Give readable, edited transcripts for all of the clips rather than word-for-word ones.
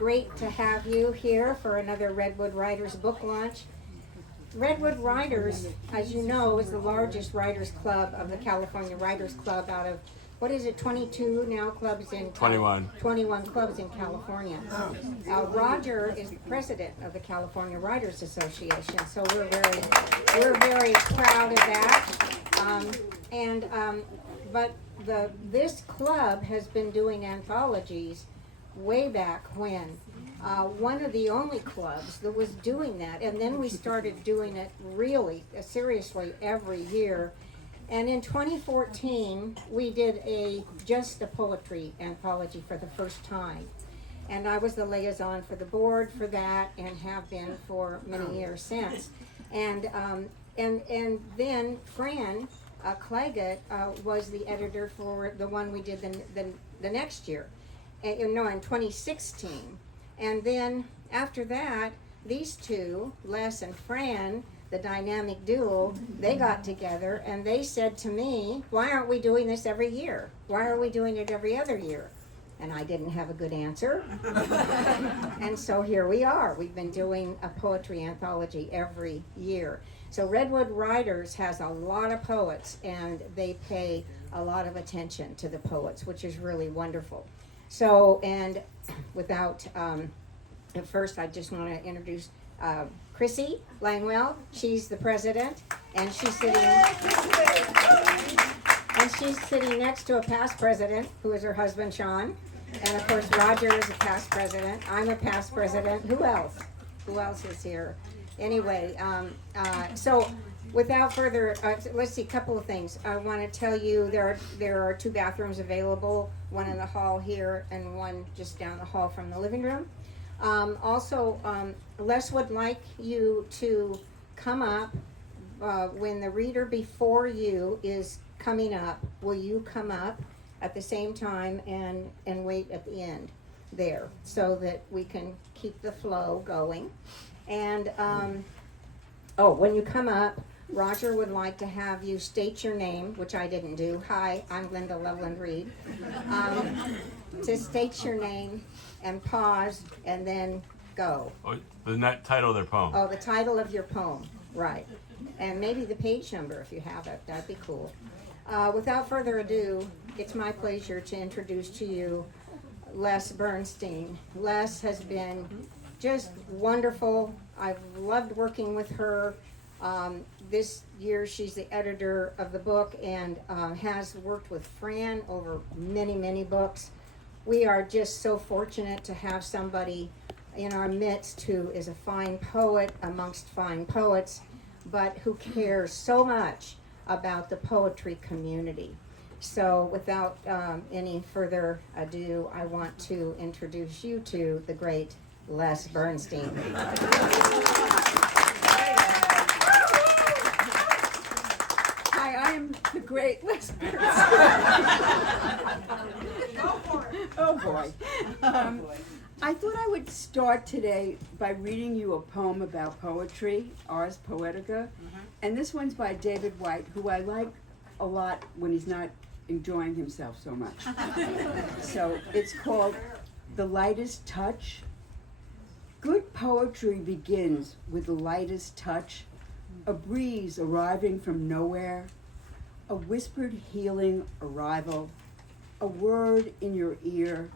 great to have you here for another Redwood Writers book launch. Redwood Writers, as you know, is the largest writers club of the California Writers Club out of, 22 now clubs in 21 clubs in California. Roger is the president of the California Writers Association, so we're very proud of that. But this club has been doing anthologies way back when. One of the only clubs that was doing that, and then we started doing it really seriously every year. And in 2014, we did just a poetry anthology for the first time. And I was the liaison for the board for that and have been for many years since. And then Fran Claggett was the editor for the one we did the next year, in 2016. And then after that, these two, Les and Fran, the dynamic duo, they got together and they said to me, why aren't we doing this every year? Why are we doing it every other year? And I didn't have a good answer. And so here we are. We've been doing a poetry anthology every year. So Redwood Writers has a lot of poets and they pay a lot of attention to the poets, which is really wonderful. So, and without, at first I just want to introduce Chrissy Langwell. She's the president, and she's sitting next to a past president, who is her husband, Sean. And of course, Roger is a past president. I'm a past president. Who else? Who else is here? Anyway, so without further, let's see, a couple of things. I want to tell you there are 2 bathrooms available, one in the hall here and one just down the hall from the living room. Also, Les would like you to come up when the reader before you is coming up. Will you come up at the same time and wait at the end there so that we can keep the flow going? And when you come up, Roger would like to have you state your name, which I didn't do. Hi, I'm Linda Loveland Reed. To state your name and pause and then go. Oh, the title of their poem. Oh, the title of your poem, right. And maybe the page number if you have it. That'd be cool. Without further ado, it's my pleasure to introduce to you Les Bernstein. Les has been just wonderful. I've loved working with her. This year she's the editor of the book and has worked with Fran over many, many books. We are just so fortunate to have somebody in our midst who is a fine poet amongst fine poets, but who cares so much about the poetry community. So without any further ado, I want to introduce you to the great Les Bernstein. Hi, I am the great Les Bernstein. Oh boy. I thought I would start today by reading you a poem about poetry, Ars Poetica. And this one's by David White, who I like a lot when he's not enjoying himself so much. So it's called The Lightest Touch. Good poetry begins with the lightest touch, a breeze arriving from nowhere, a whispered healing arrival, a word in your ear,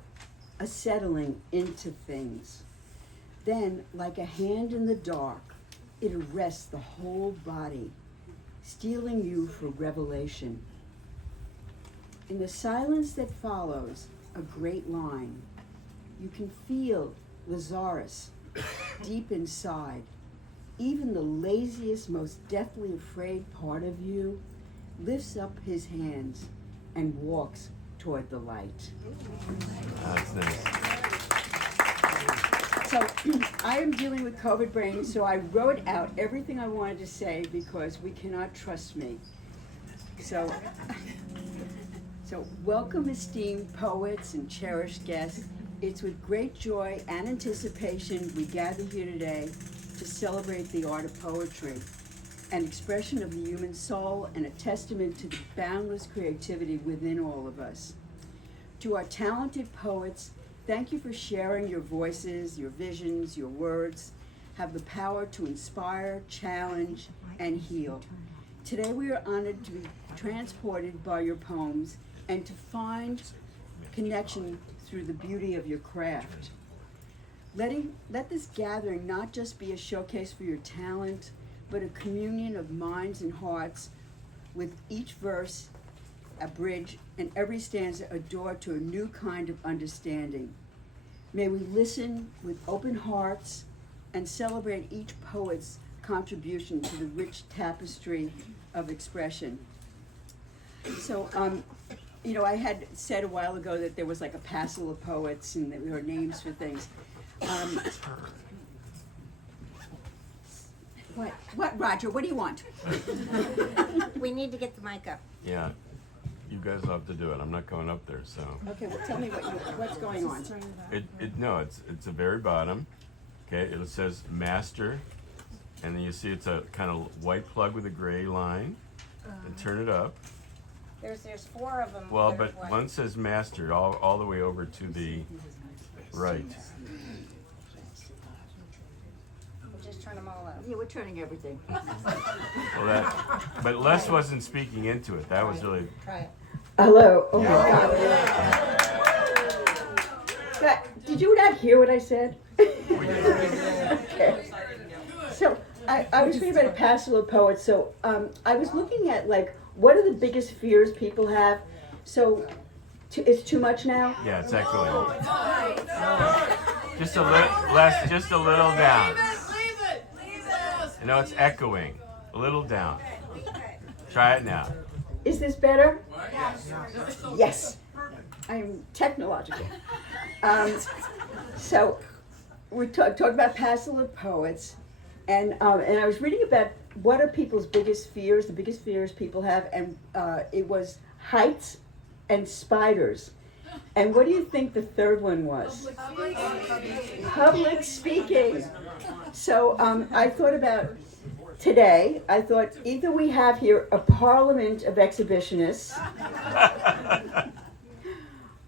a settling into things. Then, like a hand in the dark, it arrests the whole body, stealing you for revelation. In the silence that follows a great line, you can feel Lazarus deep inside. Even the laziest, most deathly afraid part of you lifts up his hands and walks toward the light. That's nice. So I am dealing with COVID brain, so I wrote out everything I wanted to say because we cannot trust me. So welcome, esteemed poets and cherished guests. It's with great joy and anticipation we gather here today to celebrate the art of poetry, an expression of the human soul and a testament to the boundless creativity within all of us. To our talented poets, Thank you for sharing your voices, your visions, your words have the power to inspire, challenge, and heal. Today we are honored to be transported by your poems and to find connection through the beauty of your craft. Let this gathering not just be a showcase for your talent, but a communion of minds and hearts, with each verse a bridge and every stanza a door to a new kind of understanding. May we listen with open hearts and celebrate each poet's contribution to the rich tapestry of expression. So, I had said a while ago that there was like a passel of poets and that there were names for things. What, Roger? What do you want? We need to get the mic up. Yeah, you guys will have to do it. I'm not going up there, so. Okay, well, tell me what's going on. It's the very bottom. Okay, it says master, and then you see it's a kind of white plug with a gray line, and turn it up. There's 4 of them. Well, that are but white. one says master all the way over to the right. We'll just turn them all up. Yeah, we're turning everything. Well, but Les wasn't speaking into it. That was really. Try it. Hello. Oh my God. Did you not hear what I said? Okay. So I was reading about a passel of poets. So I was looking at what are the biggest fears people have. So it's too much now. Yeah, it's echoing. Just a little less, just a little down. Leave it. No, it's echoing. A little down. Try it now. Is this better? Yes. I am technological. So we talked about passel of poets, and I was reading about what are people's biggest fears, the biggest fears people have, and it was heights and spiders. And what do you think the third one was? Public speaking. So I thought about today, I thought either we have here a parliament of exhibitionists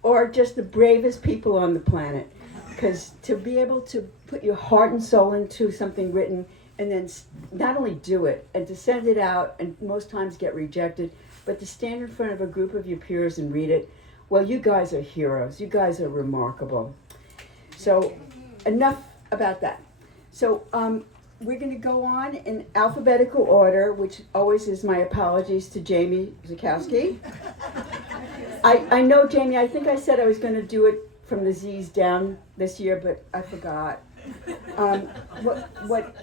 or just the bravest people on the planet. Because to be able to put your heart and soul into something written and then not only do it and to send it out and most times get rejected, but to stand in front of a group of your peers and read it, well, you guys are heroes. You guys are remarkable. So enough about that. So we're going to go on in alphabetical order, which always is my apologies to Jamie Zakowski. I know, Jamie, I think I said I was going to do it from the Z's down this year, but I forgot. What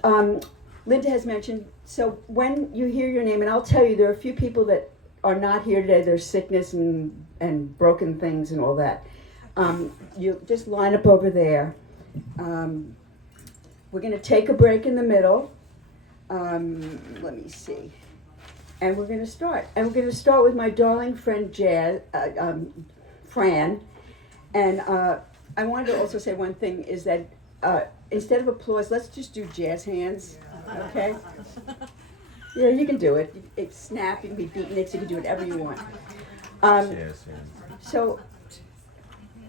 Linda has mentioned, so when you hear your name, and I'll tell you, there are a few people that are not here today, there's sickness and broken things and all that. You just line up over there. We're going to take a break in the middle. Let me see. And we're going to start. And we're going to start with my darling friend Fran. And I wanted to also say one thing is that instead of applause, let's just do jazz hands, okay? Yeah, you can do it. It's snap, you can be beatniks, you can do whatever you want. Yes, yeah. So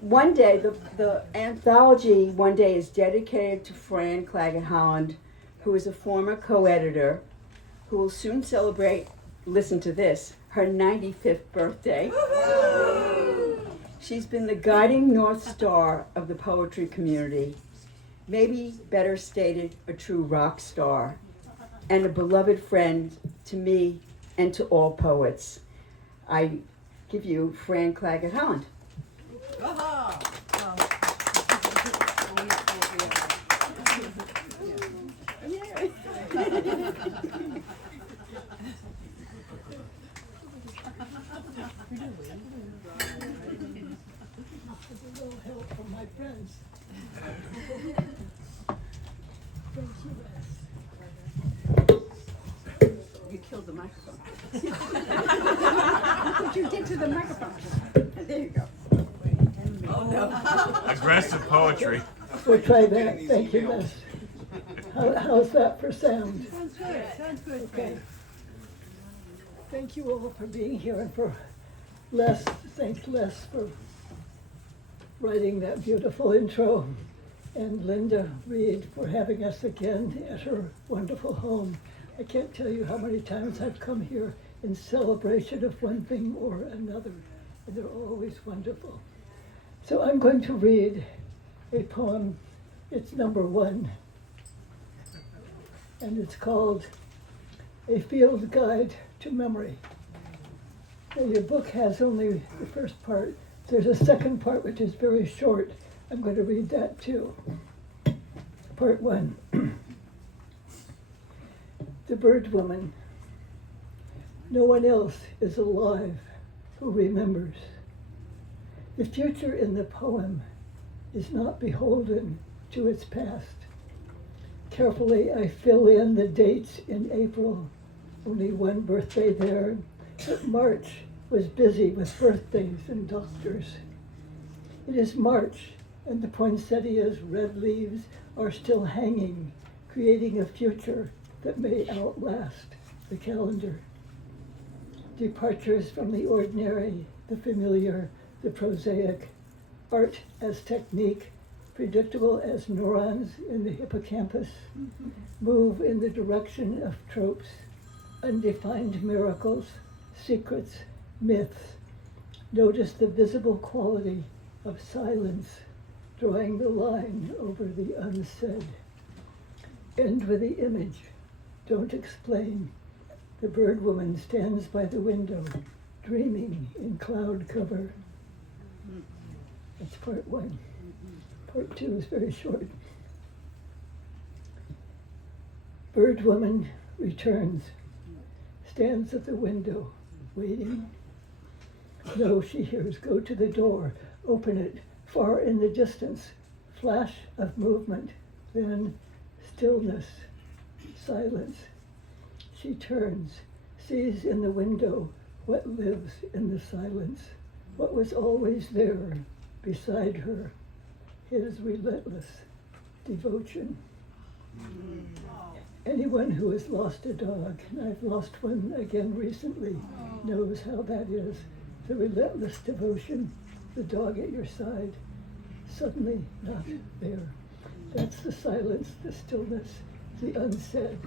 one day, the anthology one day is dedicated to Fran Claggett Holland, who is a former co-editor, who will soon celebrate, listen to this, her 95th birthday. She's been the guiding North Star of the poetry community, maybe better stated, a true rock star, and a beloved friend to me and to all poets. I give you Fran Claggett Holland. You killed the microphone. What you did to the microphone. There you go. Oh, no. Aggressive poetry. We'll try that. Thank you, Les. How's that for sound? Sounds good. Sounds good. Okay. Thank you all for being here and for Les. Thanks, Les, for writing that beautiful intro, and Linda Reed for having us again at her wonderful home. I can't tell you how many times I've come here in celebration of one thing or another, and they're always wonderful. So I'm going to read a poem. It's number 1, and it's called A Field Guide to Memory. Now, your book has only the first part. There's a second part which is very short. I'm going to read that too. Part 1. The Bird Woman. No one else is alive who remembers. The future in the poem is not beholden to its past. Carefully, I fill in the dates in April. Only one birthday there, but March was busy with birthdays and doctors. It is March, and the poinsettia's red leaves are still hanging, creating a future that may outlast the calendar. Departures from the ordinary, the familiar, the prosaic, art as technique, predictable as neurons in the hippocampus, move in the direction of tropes, undefined miracles, secrets, myths. Notice the visible quality of silence, drawing the line over the unsaid. End with the image. Don't explain. The bird woman stands by the window, dreaming in cloud cover. That's part 1. Part 2 is very short. Bird woman returns, stands at the window, waiting. No, she hears, go to the door, open it, far in the distance, flash of movement, then stillness, silence. She turns, sees in the window what lives in the silence, what was always there beside her, his relentless devotion. Anyone who has lost a dog, and I've lost one again recently, knows how that is. The relentless devotion, the dog at your side, suddenly not there. That's the silence, the stillness, the unsaid.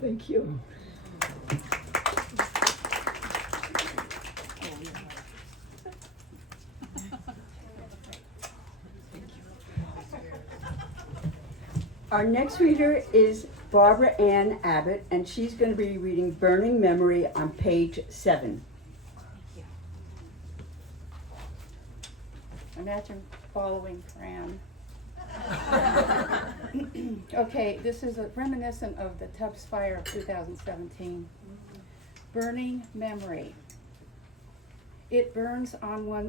Thank you. Our next reader is Barbara Ann Abbott, and she's going to be reading Burning Memory on page 7. Imagine following Fran. Okay, this is reminiscent of the Tubbs fire of 2017. Burning memory. It burns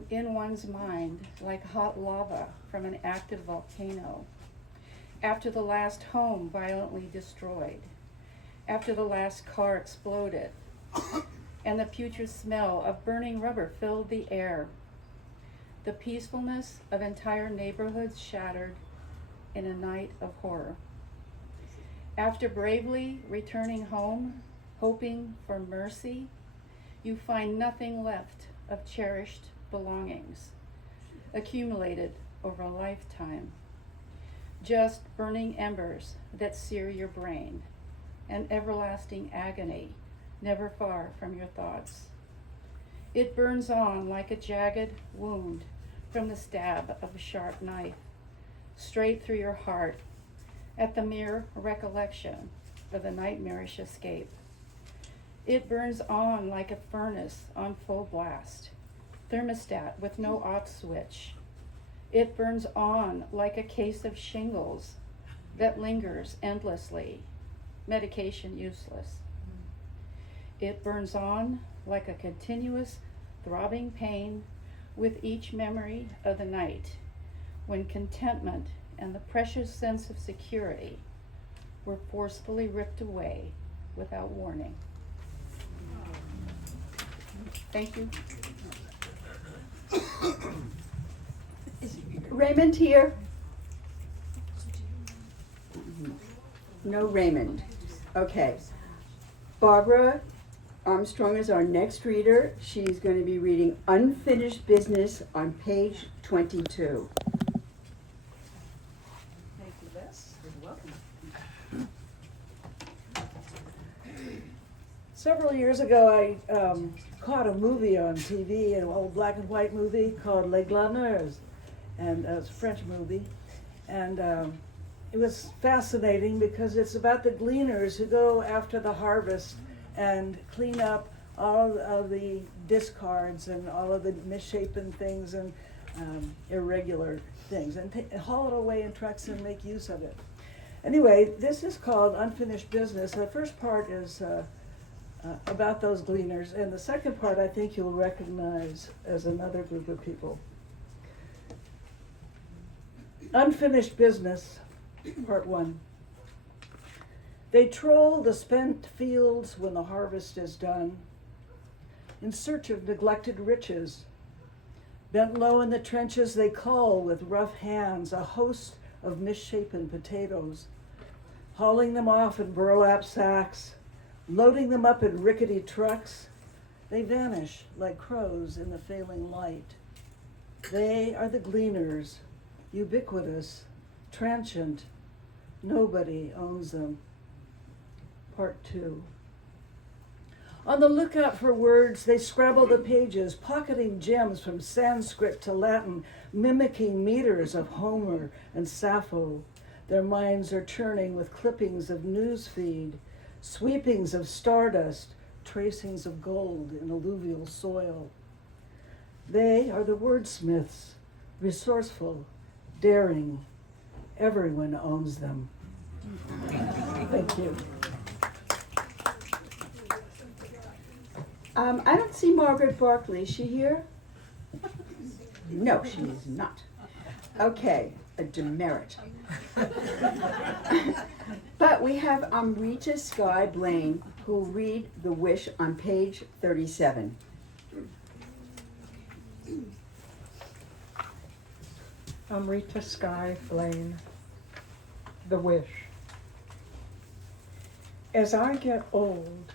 in one's mind like hot lava from an active volcano. After the last home violently destroyed, after the last car exploded, and the putrid smell of burning rubber filled the air. The peacefulness of entire neighborhoods shattered in a night of horror. After bravely returning home, hoping for mercy, you find nothing left of cherished belongings, accumulated over a lifetime. Just burning embers that sear your brain, an everlasting agony, never far from your thoughts. It burns on like a jagged wound from the stab of a sharp knife, straight through your heart at the mere recollection of the nightmarish escape. It burns on like a furnace on full blast, thermostat with no off switch. It burns on like a case of shingles that lingers endlessly, medication useless. It burns on like a continuous throbbing pain with each memory of the night when contentment and the precious sense of security were forcefully ripped away without warning. Thank you. Is Raymond here? No Raymond. Okay. Barbara Armstrong is our next reader. She's going to be reading Unfinished Business on page 22. Thank you, Bess. You're welcome. Several years ago, I caught a movie on TV, an old black and white movie called Les Glaneurs, and it's a French movie, and it was fascinating because it's about the gleaners who go after the harvest and clean up all of the discards and all of the misshapen things and irregular things, and haul it away in trucks and make use of it. Anyway, this is called Unfinished Business. The first part is about those gleaners, and the second part I think you'll recognize as another group of people. Unfinished Business, Part 1. They troll the spent fields when the harvest is done, in search of neglected riches. Bent low in the trenches, they cull with rough hands a host of misshapen potatoes, hauling them off in burlap sacks, loading them up in rickety trucks. They vanish like crows in the failing light. They are the gleaners, ubiquitous, transient. Nobody owns them. Part 2. On the lookout for words, they scrabble the pages, pocketing gems from Sanskrit to Latin, mimicking meters of Homer and Sappho. Their minds are churning with clippings of newsfeed, sweepings of stardust, tracings of gold in alluvial soil. They are the wordsmiths, resourceful, daring. Everyone owns them. Thank you. I don't see Margaret Barkley. Is she here? No, she is not. Okay, a demerit. But we have Amrita Sky Blaine, who will read The Wish on page 37. Amrita Sky Blaine, The Wish. As I get old,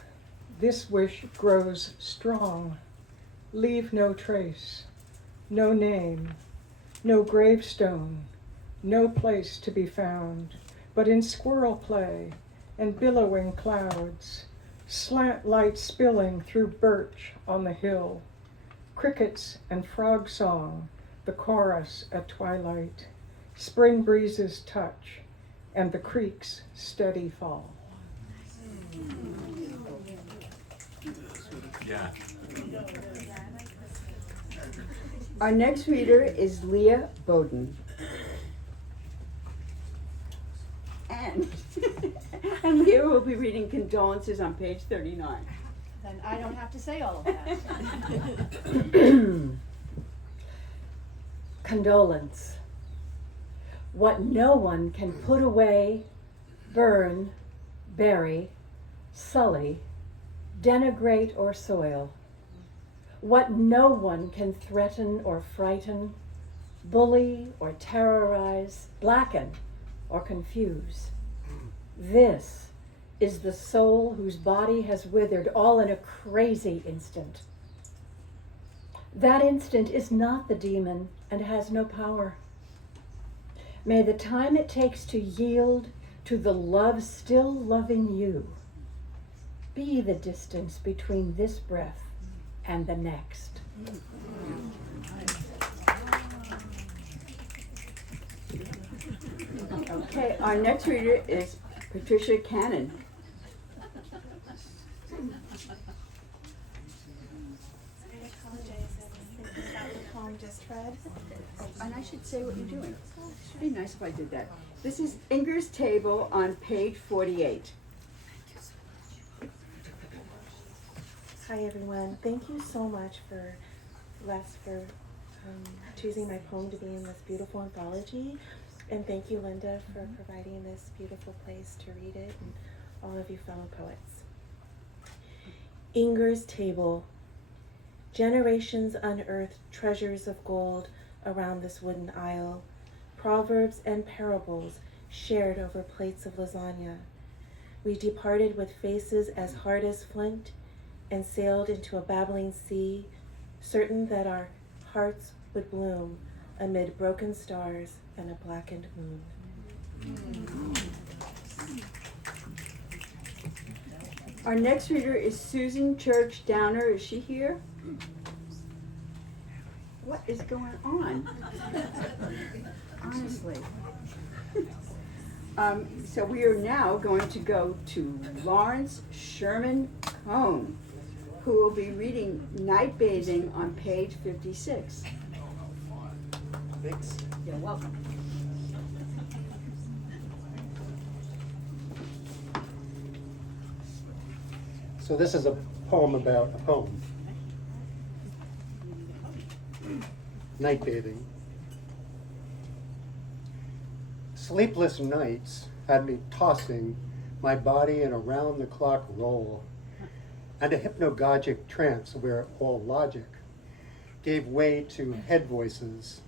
this wish grows strong. Leave no trace, no name, no gravestone, no place to be found, but in squirrel play and billowing clouds, slant light spilling through birch on the hill, crickets and frog song, the chorus at twilight, spring breezes touch, and the creek's steady fall. Yeah. Our next reader is Leah Bowden. And Leah will be reading Condolences on page 39. Then I don't have to say all of that. Condolence. What no one can put away, burn, bury, sully, denigrate or soil. What no one can threaten or frighten, bully or terrorize, blacken or confuse. This is the soul whose body has withered all in a crazy instant. That instant is not the demon and has no power. May the time it takes to yield to the love still loving you be the distance between this breath and the next. Okay, our next reader is Patricia Cannon. Just read. And I should say what you're doing. It'd be nice if I did that. This is Inger's Table on page 48. Hi everyone. Thank you so much for Les for choosing my poem to be in this beautiful anthology, and thank you Linda for providing this beautiful place to read it, and all of you fellow poets. Inger's Table. Generations unearthed treasures of gold around this wooden aisle, proverbs and parables shared over plates of lasagna. We departed with faces as hard as flint and sailed into a babbling sea, certain that our hearts would bloom amid broken stars and a blackened moon. Our next reader is Susan Church Downer. Is she here? What is going on? Honestly. So we are now going to go to Lawrence Sherman Cohn, who will be reading Night Bathing on page 56. Thanks. You're welcome. So this is a poem about a poem. Night bathing. Sleepless nights had me tossing my body in a round-the-clock roll, and a hypnagogic trance where all logic gave way to head voices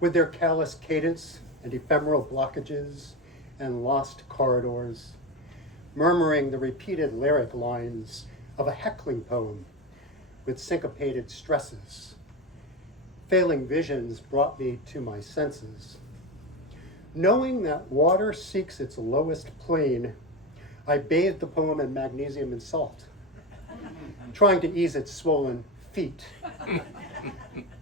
with their callous cadence and ephemeral blockages and lost corridors, murmuring the repeated lyric lines of a heckling poem with syncopated stresses. Failing visions brought me to my senses. Knowing that water seeks its lowest plane, I bathed the poem in magnesium and salt, trying to ease its swollen feet.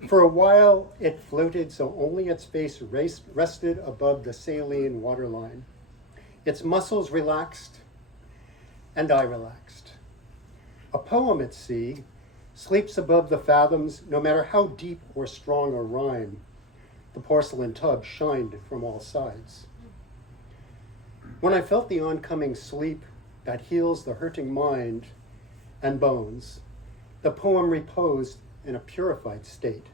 For a while, it floated so only its face rested above the saline waterline. Its muscles relaxed, and I relaxed. A poem at sea sleeps above the fathoms, no matter how deep or strong a rhyme. The porcelain tub shined from all sides. When I felt the oncoming sleep that heals the hurting mind and bones, the poem reposed in a purified state,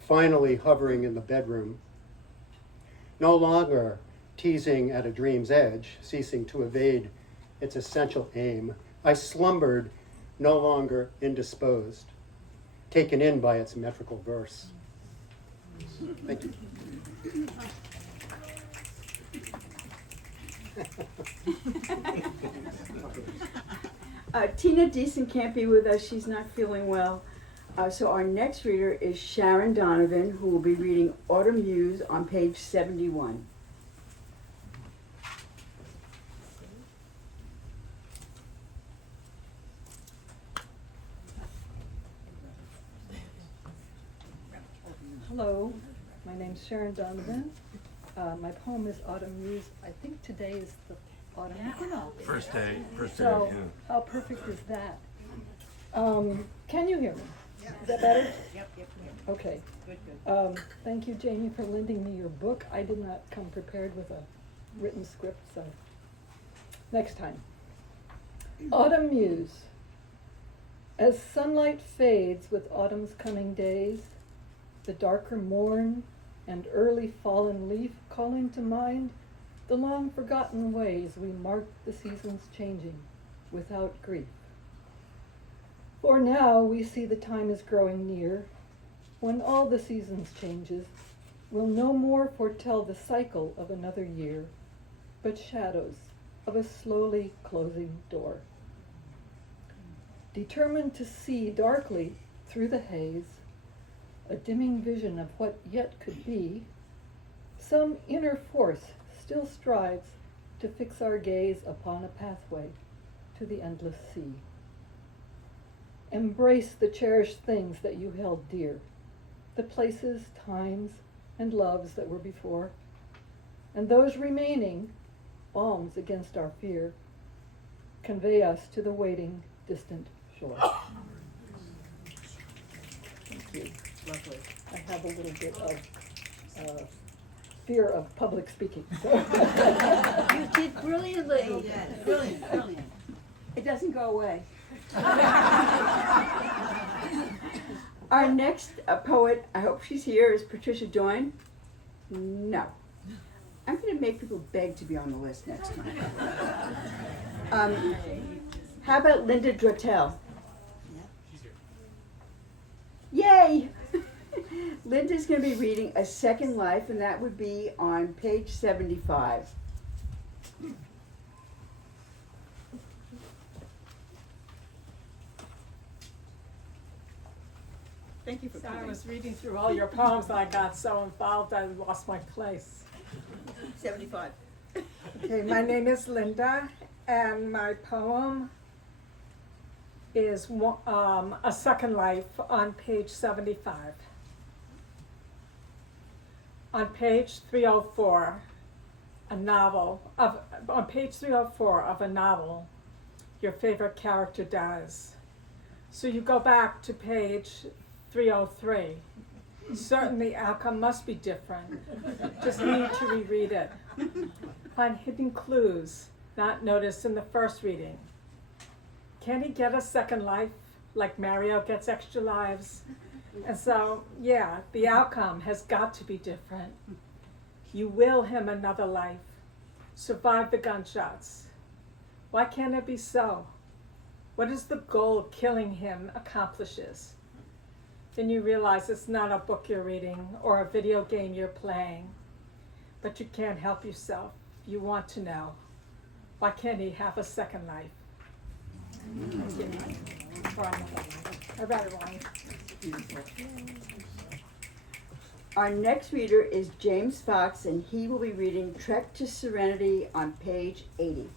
finally hovering in the bedroom, no longer teasing at a dream's edge, ceasing to evade its essential aim. I slumbered, no longer indisposed, taken in by its metrical verse. Thank you. Tina Deason can't be with us. She's not feeling well. So our next reader is Sharon Donovan, who will be reading Autumn Muse on page 71. Hello, my name's Sharon Donovan. My poem is Autumn Muse. I think today is the autumn equinox. First day, So, yeah. how perfect is that? Can you hear me? Is that better? Yep. Okay. Thank you, Jamie, for lending me your book. I did not come prepared with a written script, so next time. Autumn Muse. As sunlight fades with autumn's coming days, the darker morn and early fallen leaf calling to mind the long forgotten ways we marked the seasons changing without grief. For now we see the time is growing near when all the seasons changes will no more foretell the cycle of another year, but shadows of a slowly closing door. Determined to see darkly through the haze, a dimming vision of what yet could be, some inner force still strives to fix our gaze upon a pathway to the endless sea. Embrace the cherished things that you held dear, the places, times, and loves that were before, and those remaining, balms against our fear, convey us to the waiting, distant shore. Thank you. Lovely. I have a little bit of fear of public speaking. So. You did brilliantly. Brilliant. It doesn't go away. Our next poet, I hope she's here, is Patricia Doyne. No. I'm going to make people beg to be on the list next time. How about Linda Drattel? Yay! Linda's going to be reading A Second Life, and that would be on page 75. Thank you for So I coming. was reading through all your poems and I got so involved I lost my place. 75. Okay, my name is Linda and my poem is A Second Life on page 75. On page 304, on page 304 of a novel, your favorite character dies. So you go back to page 303. Certainly the outcome must be different. Just need to reread it. Find hidden clues not noticed in the first reading. Can he get a second life like Mario gets extra lives? And so, yeah, the outcome has got to be different. You will him another life. Survive the gunshots. Why can't it be so? What is the goal killing him accomplishes? Then you realize it's not a book you're reading or a video game you're playing, but you can't help yourself. You want to know. Why can't he have a second life? Or another life. I read it wrong. Our next reader is James Fox, and he will be reading Trek to Serenity on page 80.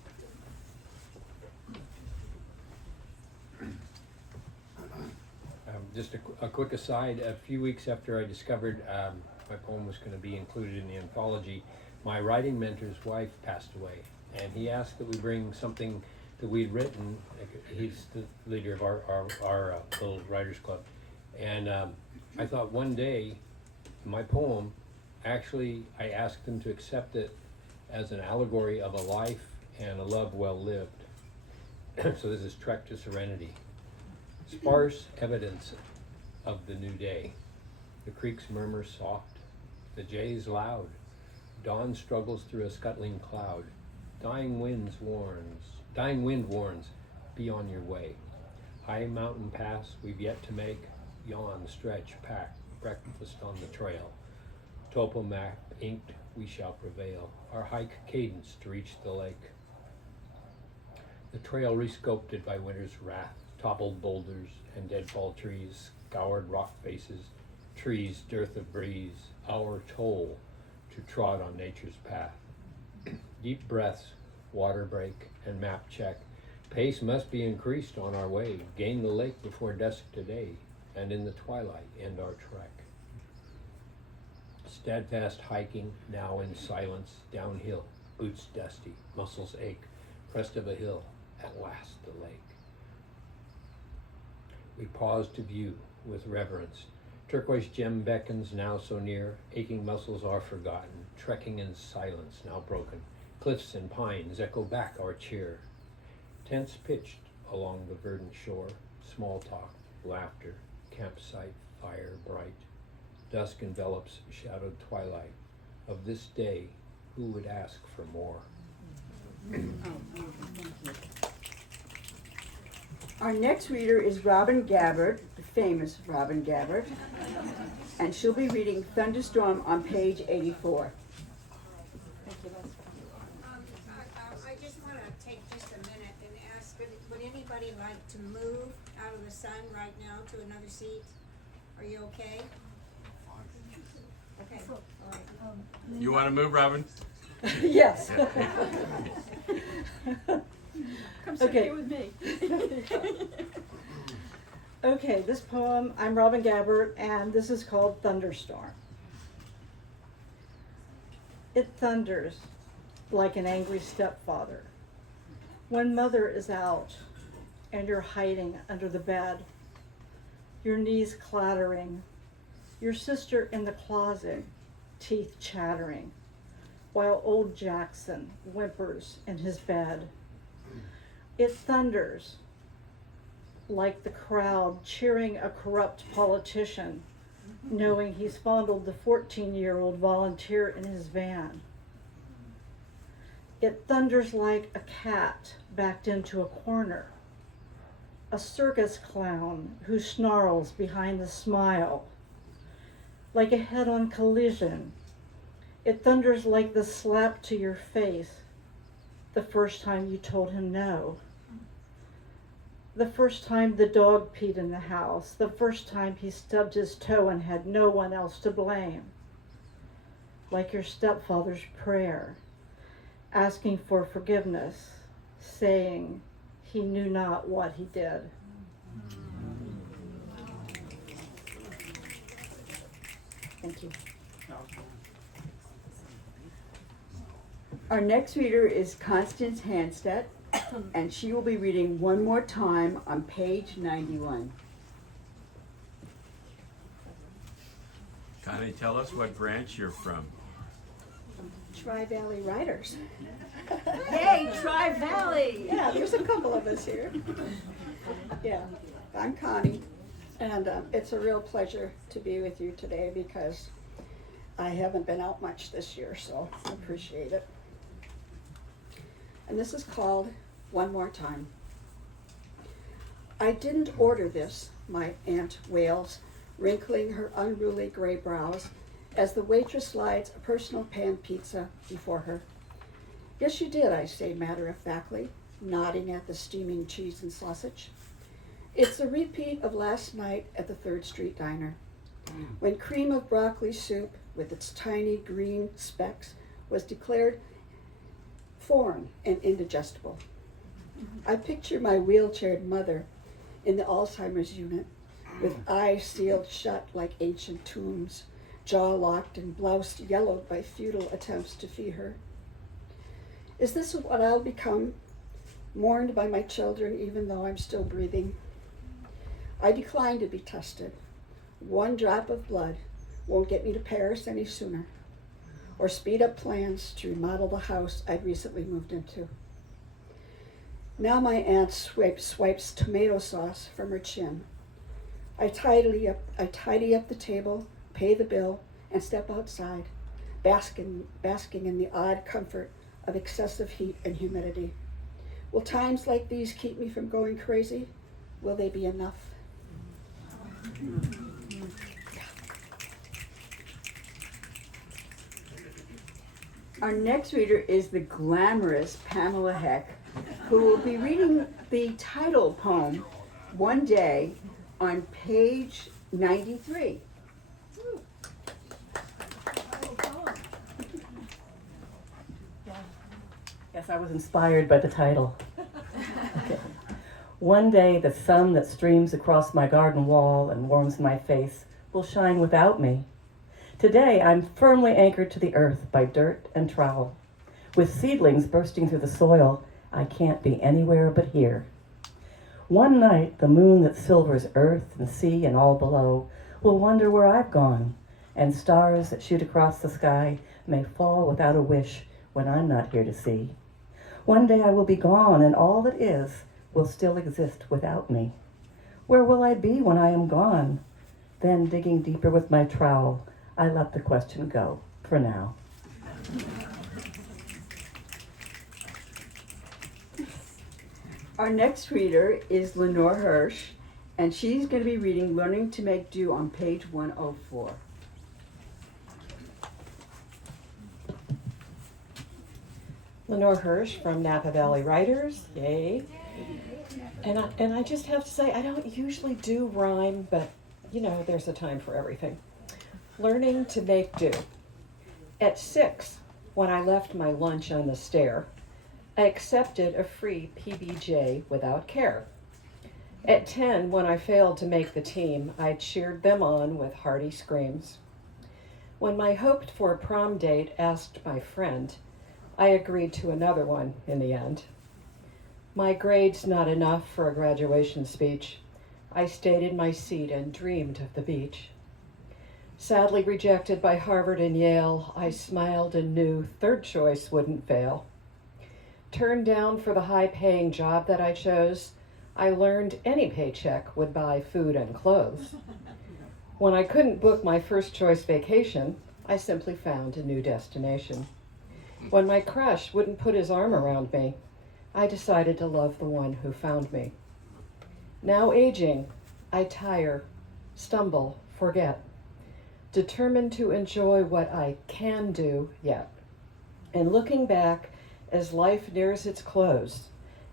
Just a quick aside, a few weeks after I discovered my poem was going to be included in the anthology, my writing mentor's wife passed away, and he asked that we bring something that we'd written. He's the leader of our little writers club, and I thought one day my poem, actually I asked him to accept it as an allegory of a life and a love well lived. So this is Trek to Serenity. Sparse evidence of the new day. The creeks murmur soft, the jays loud. Dawn struggles through a scuttling cloud. Dying wind warns, be on your way. High mountain pass we've yet to make. Yawn, stretch, pack, breakfast on the trail. Topo map inked, we shall prevail. Our hike cadence to reach the lake. The trail resculpted by winter's wrath. Toppled boulders and deadfall trees, scoured rock faces, trees dearth of breeze, our toll to trod on nature's path. Deep breaths, water break, and map check. Pace must be increased on our way, gain the lake before dusk today, and in the twilight end our trek. Steadfast hiking, now in silence, downhill, boots dusty, muscles ache, crest of a hill, at last the lake. We pause to view with reverence. Turquoise gem beckons now so near, aching muscles are forgotten, trekking in silence now broken. Cliffs and pines echo back our cheer. Tents pitched along the verdant shore, small talk, laughter, campsite, fire bright. Dusk envelops shadowed twilight. Of this day, who would ask for more? Our next reader is Robin Gabbard, the famous Robin Gabbard, and she'll be reading Thunderstorm on page 84. I just want to take just a minute and ask, would anybody like to move out of the sun right now to another seat? Are you okay? Okay, all right. You want to move, Robin? Yes. Come sit Okay. here with me. Okay, this poem, I'm Robin Gabbard, and this is called Thunderstorm. It thunders like an angry stepfather. When mother is out and you're hiding under the bed, your knees clattering, your sister in the closet, teeth chattering, while old Jackson whimpers in his bed. It thunders like the crowd cheering a corrupt politician, knowing he's fondled the 14-year-old volunteer in his van. It thunders like a cat backed into a corner, a circus clown who snarls behind the smile, like a head-on collision. It thunders like the slap to your face the first time you told him no. The first time the dog peed in the house, the first time he stubbed his toe and had no one else to blame. Like your stepfather's prayer, asking for forgiveness, saying he knew not what he did. Thank you. Our next reader is Constance Hanstedt, and she will be reading One More Time on page 91. Connie, tell us what branch you're from. Tri-Valley Writers. Yay, Tri-Valley! Yeah, there's a couple of us here. Yeah, I'm Connie, and it's a real pleasure to be with you today because I haven't been out much this year, so I appreciate it. And this is called One More Time. I didn't order this, my aunt wails, wrinkling her unruly gray brows as the waitress slides a personal pan pizza before her. Yes, you did, I say matter-of-factly, nodding at the steaming cheese and sausage. It's a repeat of last night at the 3rd Street Diner, when cream of broccoli soup with its tiny green specks was declared foreign and indigestible. I picture my wheelchaired mother in the Alzheimer's unit, with eyes sealed shut like ancient tombs, jaw locked and blouse yellowed by futile attempts to feed her. Is this what I'll become, mourned by my children even though I'm still breathing? I decline to be tested. 1 drop of blood won't get me to Paris any sooner, or speed up plans to remodel the house I'd recently moved into. Now my aunt swipes tomato sauce from her chin. I tidy up the table, pay the bill, and step outside, basking in the odd comfort of excessive heat and humidity. Will times like these keep me from going crazy? Will they be enough? Our next reader is the glamorous Pamela Heck, who will be reading the title poem, One Day, on page 93. Yes, I was inspired by the title. Okay. One day, the sun that streams across my garden wall and warms my face will shine without me. Today, I'm firmly anchored to the earth by dirt and trowel. With seedlings bursting through the soil, I can't be anywhere but here. One night, the moon that silvers earth and sea and all below will wonder where I've gone, and stars that shoot across the sky may fall without a wish when I'm not here to see. One day I will be gone, and all that is will still exist without me. Where will I be when I am gone? Then, digging deeper with my trowel, I let the question go for now. Our next reader is Lenore Hirsch, and she's going to be reading Learning to Make Do on page 104. Lenore Hirsch from Napa Valley Writers, yay. And I just have to say, I don't usually do rhyme, but you know, there's a time for everything. Learning to make do. At 6, when I left my lunch on the stair, I accepted a free PBJ without care. At 10, when I failed to make the team, I cheered them on with hearty screams. When my hoped-for prom date asked my friend, I agreed to another one in the end. My grades not enough for a graduation speech, I stayed in my seat and dreamed of the beach. Sadly rejected by Harvard and Yale, I smiled and knew third choice wouldn't fail. Turned down for the high-paying job that I chose, I learned any paycheck would buy food and clothes. When I couldn't book my first choice vacation, I simply found a new destination. When my crush wouldn't put his arm around me, I decided to love the one who found me. Now aging, I tire, stumble, forget, determined to enjoy what I can do yet. And looking back as life nears its close,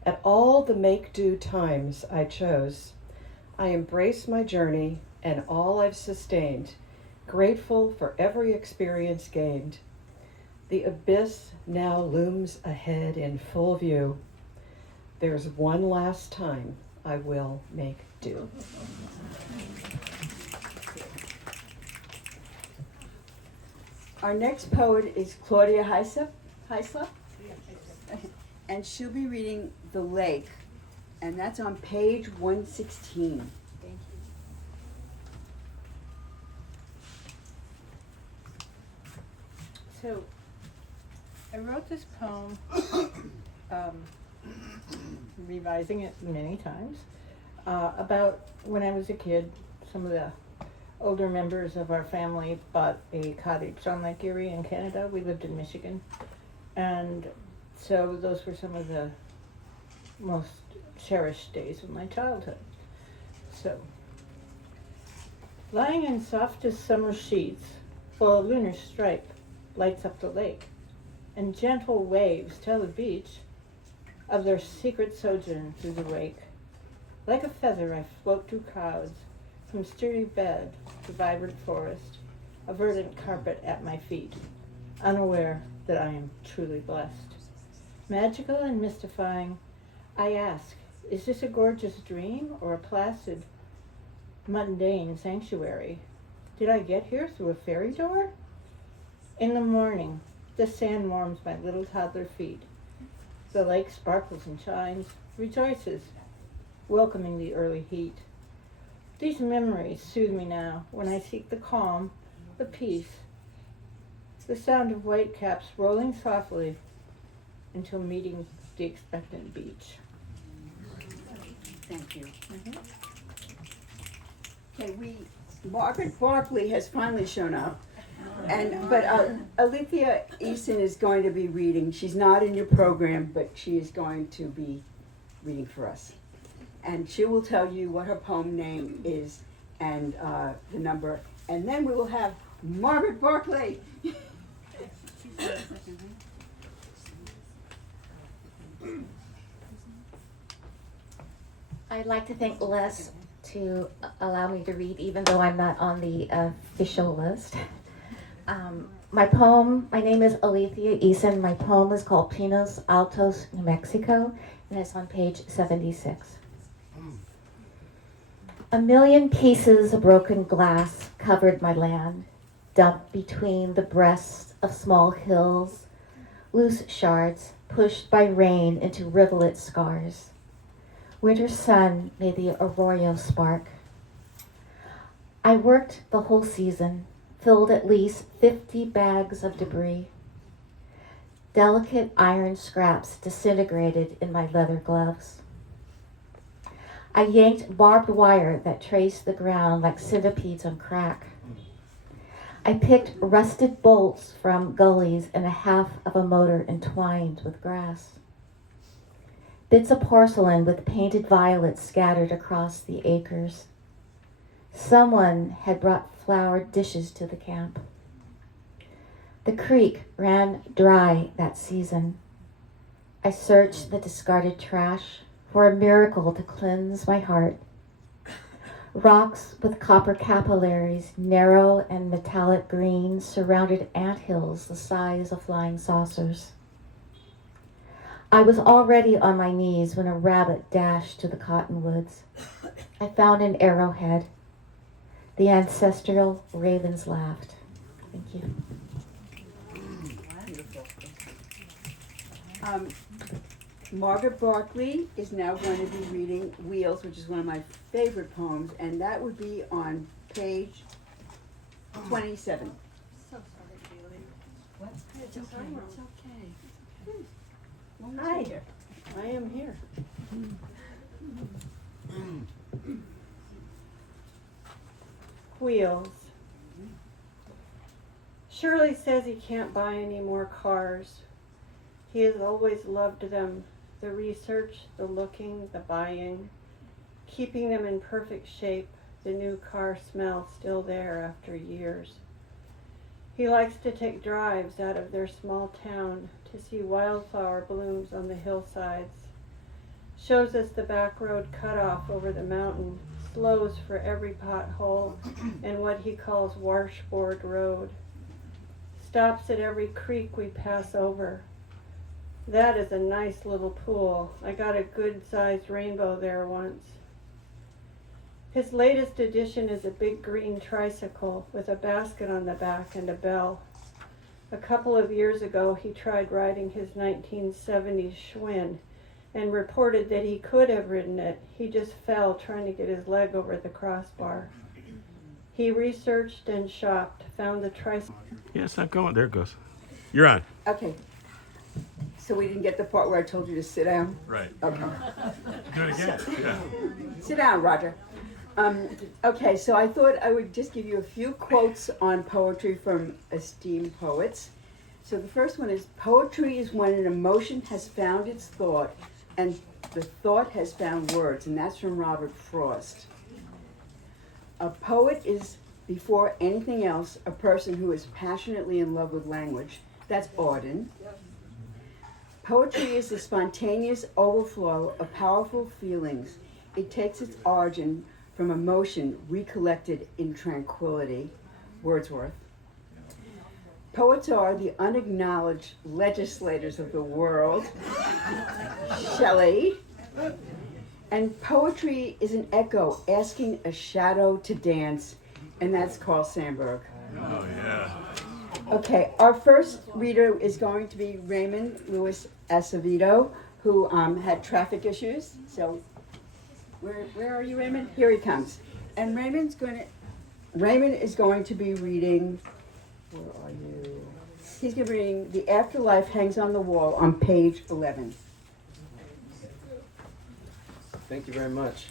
At all the make-do times I chose, I embrace my journey and all I've sustained, grateful for every experience gained. The abyss now looms ahead in full view. There's one last time I will make do. Our next poet is Claudia Hyslop, and she'll be reading The Lake, and that's on page 116. Thank you. So, I wrote this poem, revising it many times, about when I was a kid. Some of the older members of our family bought a cottage on Lake Erie in Canada. We lived in Michigan. And so those were some of the most cherished days of my childhood. So, lying in softest summer sheets, while a lunar stripe lights up the lake, and gentle waves tell the beach of their secret sojourn through the wake. Like a feather I float through clouds, from sturdy bed to vibrant forest, a verdant carpet at my feet, unaware that I am truly blessed. Magical and mystifying, I ask, is this a gorgeous dream or a placid, mundane sanctuary? Did I get here through a fairy door? In the morning, the sand warms my little toddler feet. The lake sparkles and shines, rejoices, welcoming the early heat. These memories soothe me now when I seek the calm, the peace, the sound of white caps rolling softly until meeting the expectant beach. Thank you. Okay, Margaret Barkley has finally shown up, but Alethea Eason is going to be reading. She's not in your program, but she is going to be reading for us. And she will tell you what her poem name is and the number. And then we will have Margaret Barkley. I'd like to thank Les to allow me to read, even though I'm not on the official list. My name is Alethea Eason. My poem is called Pinos Altos, New Mexico, and it's on page 76. A million pieces of broken glass covered my land, dumped between the breasts of small hills, loose shards pushed by rain into rivulet scars. Winter sun made the arroyo spark. I worked the whole season, filled at least 50 bags of debris. Delicate iron scraps disintegrated in my leather gloves. I yanked barbed wire that traced the ground like centipedes on crack. I picked rusted bolts from gullies and a half of a motor entwined with grass. Bits of porcelain with painted violets scattered across the acres. Someone had brought flowered dishes to the camp. The creek ran dry that season. I searched the discarded trash for a miracle to cleanse my heart. Rocks with copper capillaries, narrow and metallic green, surrounded anthills the size of flying saucers. I was already on my knees when a rabbit dashed to the cottonwoods. I found an arrowhead. The ancestral ravens laughed. Thank you. Margaret Barkley is now going to be reading Wheels, which is one of my favorite poems, and that would be on page 27. So sorry, Julie. What? It's okay. Hi, I am here. Wheels. Shirley says he can't buy any more cars. He has always loved them, the research, the looking, the buying, keeping them in perfect shape, the new car smell still there after years. He likes to take drives out of their small town to see wildflower blooms on the hillsides, shows us the back road cut off over the mountain, slows for every pothole and what he calls washboard road, stops at every creek we pass over. That is a nice little pool. I got a good-sized rainbow there once. His latest addition is a big green tricycle with a basket on the back and a bell. A couple of years ago, he tried riding his 1970s Schwinn and reported that he could have ridden it. He just fell trying to get his leg over the crossbar. He researched and shopped, found the tricycle. Yeah, it's not going. There it goes. You're on. Okay. So we didn't get the part where I told you to sit down? Right. Okay. Do it again. Yeah. Sit down, Roger. Okay, so I thought I would just give you a few quotes on poetry from esteemed poets. So the first one is, poetry is when an emotion has found its thought and the thought has found words, and that's from Robert Frost. A poet is, before anything else, a person who is passionately in love with language. That's Auden. Poetry is the spontaneous overflow of powerful feelings. It takes its origin from emotion recollected in tranquility. Wordsworth. Poets are the unacknowledged legislators of the world. Shelley. And poetry is an echo asking a shadow to dance, and that's Carl Sandburg. Oh, yeah. Okay, our first reader is going to be Raymond Louis Acevedo, who had traffic issues. So, where are you, Raymond? Here he comes. And Raymond is going to be reading. Where are you? He's going to be reading "The Afterlife Hangs on the Wall" on page 11. Thank you very much.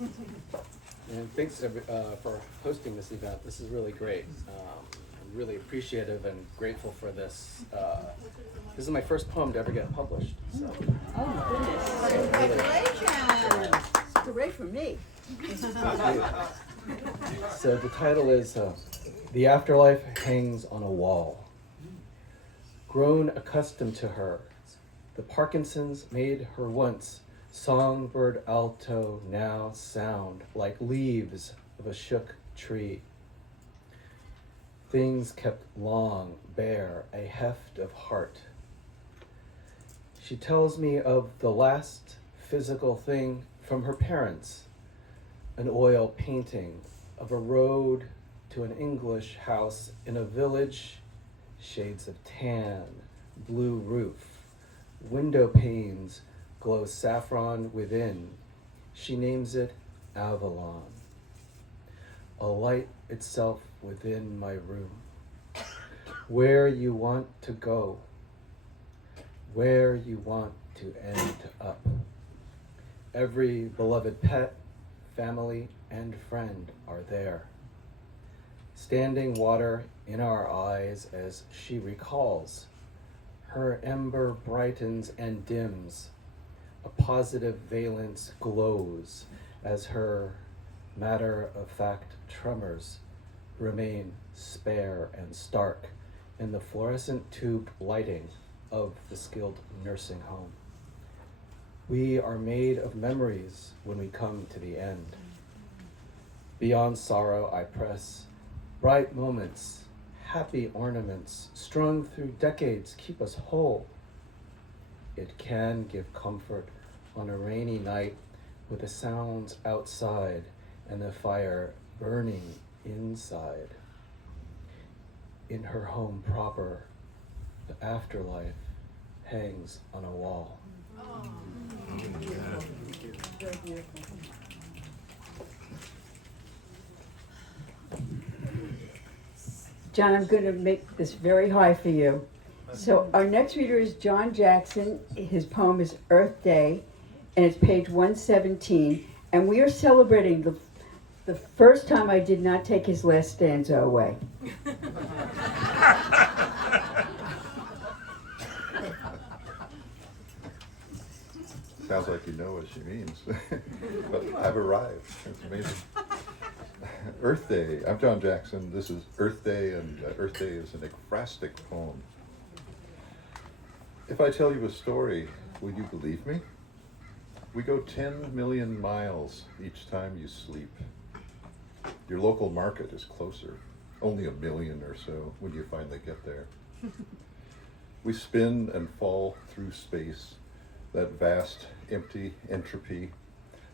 And thanks for hosting this event. This is really great. I'm really appreciative and grateful for this. This is my first poem to ever get published. So. Oh, goodness. Congratulations. Hooray for me. So the title is "The Afterlife Hangs on a Wall." Grown accustomed to her, the Parkinsons made her once songbird alto, now sound like leaves of a shook tree. Things kept long bare a heft of heart. She tells me of the last physical thing from her parents, an oil painting of a road to an English house in a village, shades of tan, blue roof, window panes glow saffron within. She names it Avalon. A light itself within my room. Where you want to go, where you want to end up. Every beloved pet, family, and friend are there. Standing water in our eyes as she recalls. Her ember brightens and dims. A positive valence glows as her matter-of-fact tremors remain spare and stark in the fluorescent tube lighting of the skilled nursing home. We are made of memories when we come to the end. Beyond sorrow I press, bright moments, happy ornaments, strung through decades keep us whole. It can give comfort on a rainy night with the sounds outside and the fire burning inside. In her home proper, the afterlife hangs on a wall. John, I'm going to make this very high for you. So our next reader is John Jackson. His poem is Earth Day, and it's page 117. And we are celebrating the first time I did not take his last stanza away. Sounds like you know what she means. But I've arrived. It's amazing. Earth Day. I'm John Jackson. This is Earth Day, and Earth Day is an ekphrastic poem. If I tell you a story, will you believe me? We go 10 million miles each time you sleep. Your local market is closer, only 1 million or so when you finally get there. We spin and fall through space, that vast, empty entropy.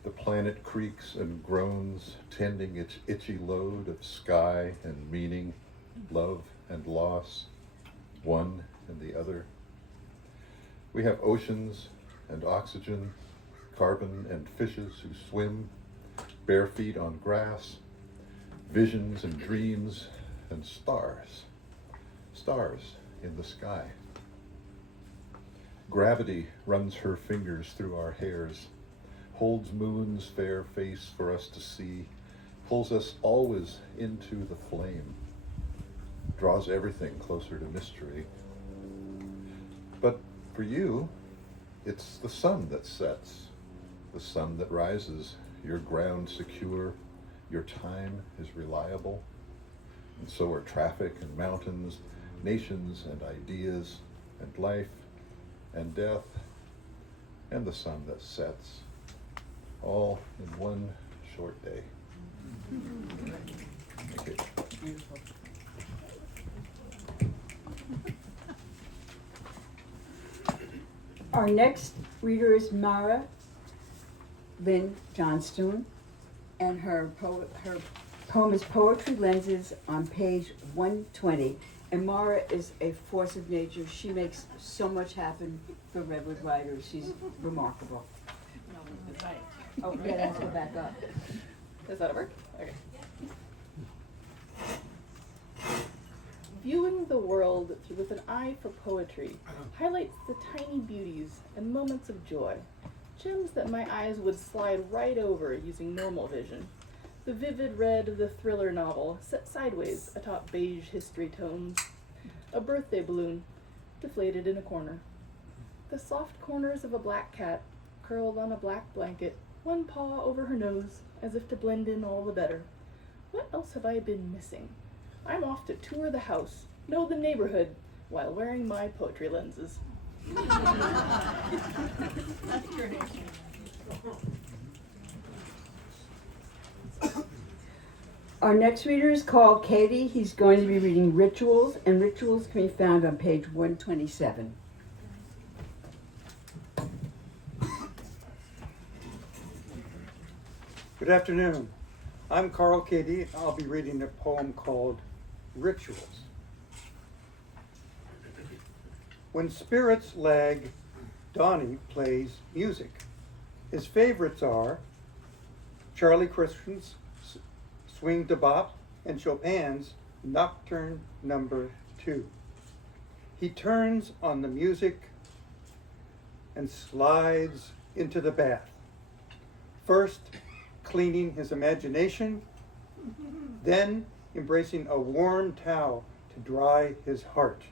The planet creaks and groans, tending its itchy load of sky and meaning, love and loss, one and the other. We have oceans and oxygen, carbon and fishes who swim, bare feet on grass, visions and dreams, and stars, stars in the sky. Gravity runs her fingers through our hairs, holds moon's fair face for us to see, pulls us always into the flame, draws everything closer to mystery. But for you, it's the sun that sets, the sun that rises, your ground secure, your time is reliable, and so are traffic and mountains, nations and ideas, and life and death, and the sun that sets, all in one short day. Thank you. Our next reader is Mara Lynn Johnstone, and her poem is Poetry Lenses on page 120. And Mara is a force of nature. She makes so much happen for Redwood Writers. She's remarkable. Oh, yeah, let's go back up. Does that work? Okay. Viewing the world with an eye for poetry highlights the tiny beauties and moments of joy, gems that my eyes would slide right over using normal vision. The vivid red of the thriller novel set sideways atop beige history tones. A birthday balloon deflated in a corner. The soft corners of a black cat curled on a black blanket, one paw over her nose, as if to blend in all the better. What else have I been missing? I'm off to tour the house, know the neighborhood, while wearing my poetry lenses. Our next reader is called Katie. He's going to be reading Rituals, and Rituals can be found on page 127. Good afternoon. I'm Carl Cady. I'll be reading a poem called Rituals. When spirits lag, Donnie plays music. His favorites are Charlie Christian's Swing de Bop and Chopin's Nocturne No. 2. He turns on the music and slides into the bath. First, cleaning his imagination, then embracing a warm towel to dry his heart.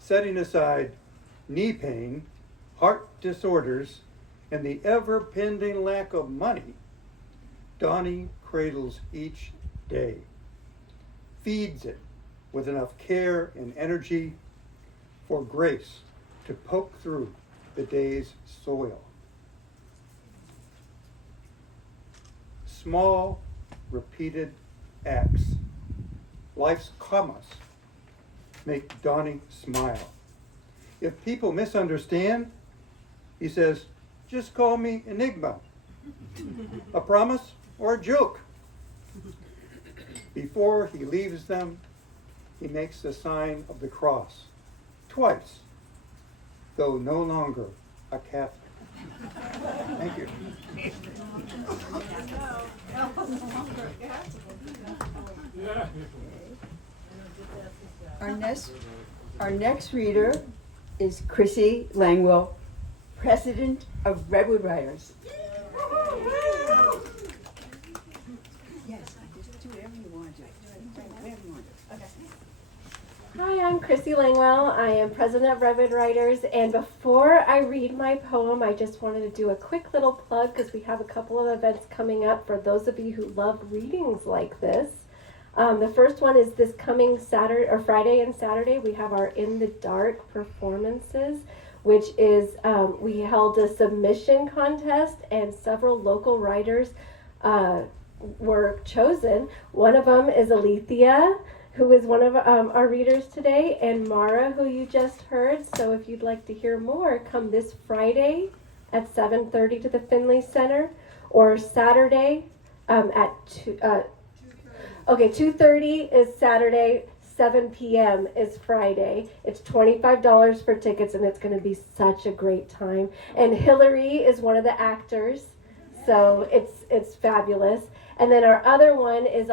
Setting aside knee pain, heart disorders, and the ever-pending lack of money, Donnie cradles each day, feeds it with enough care and energy for grace to poke through the day's soil. Small, repeated acts, life's commas, make Donnie smile. If people misunderstand, he says, just call me Enigma, a promise or a joke. Before he leaves them, he makes the sign of the cross, twice, though no longer a Catholic. Thank you. Our next reader is Chrissy Langwell, President of Redwood Writers. Yes, just do whatever you want to. Whatever you want to. Okay. Hi, I'm Chrissy Langwell. I am president of Redwood Writers, and before I read my poem, I just wanted to do a quick little plug because we have a couple of events coming up for those of you who love readings like this. The first one is this coming Saturday or Friday and Saturday. We have our In the Dark performances, which is we held a submission contest and several local writers were chosen. One of them is Alethea, who is one of our readers today, and Mara, who you just heard. So if you'd like to hear more, come this Friday at 7:30 to the Finley Center, or Saturday at 2:30 is Saturday, 7 p.m. is Friday. It's $25 for tickets, and it's going to be such a great time. And Hillary is one of the actors, so it's fabulous. And then our other one is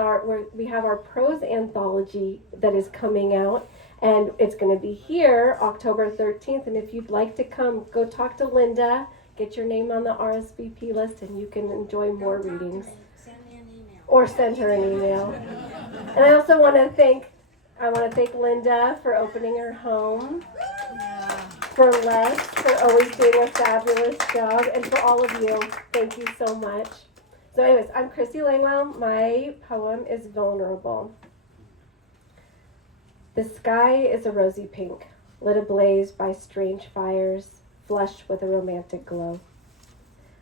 we have our prose anthology that is coming out, and it's going to be here October 13th. And if you'd like to come, go talk to Linda, get your name on the RSVP list, and you can enjoy more readings. Or send her an email. And I also want to thank Linda for opening her home, for Les for always doing a fabulous job, and for all of you, thank you so much. So anyways, I'm Chrissy Langwell. My poem is Vulnerable. The sky is a rosy pink, lit ablaze by strange fires, flushed with a romantic glow.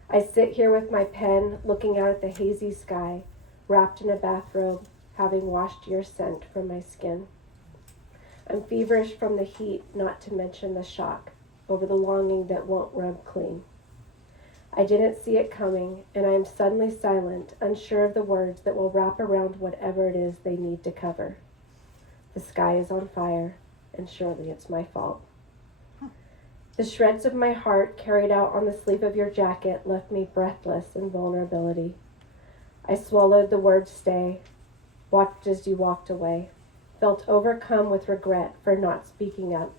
I sit here with my pen, looking out at the hazy sky, wrapped in a bathrobe, having washed your scent from my skin. I'm feverish from the heat, not to mention the shock, over the longing that won't rub clean. I didn't see it coming, and I am suddenly silent, unsure of the words that will wrap around whatever it is they need to cover. The sky is on fire, and surely it's my fault. The shreds of my heart carried out on the sleeve of your jacket left me breathless in vulnerability. I swallowed the word stay, watched as you walked away, felt overcome with regret for not speaking up,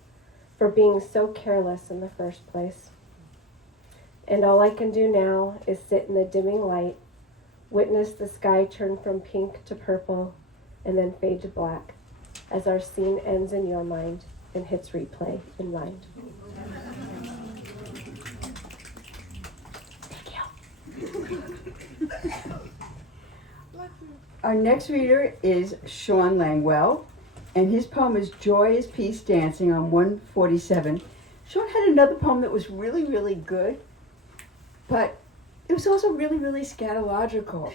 for being so careless in the first place. And all I can do now is sit in the dimming light, witness the sky turn from pink to purple, and then fade to black, as our scene ends in your mind and hits replay in mine. Our next reader is Sean Langwell, and his poem is Joy is Peace Dancing on 147. Sean had another poem that was really, really good, but it was also really, really scatological.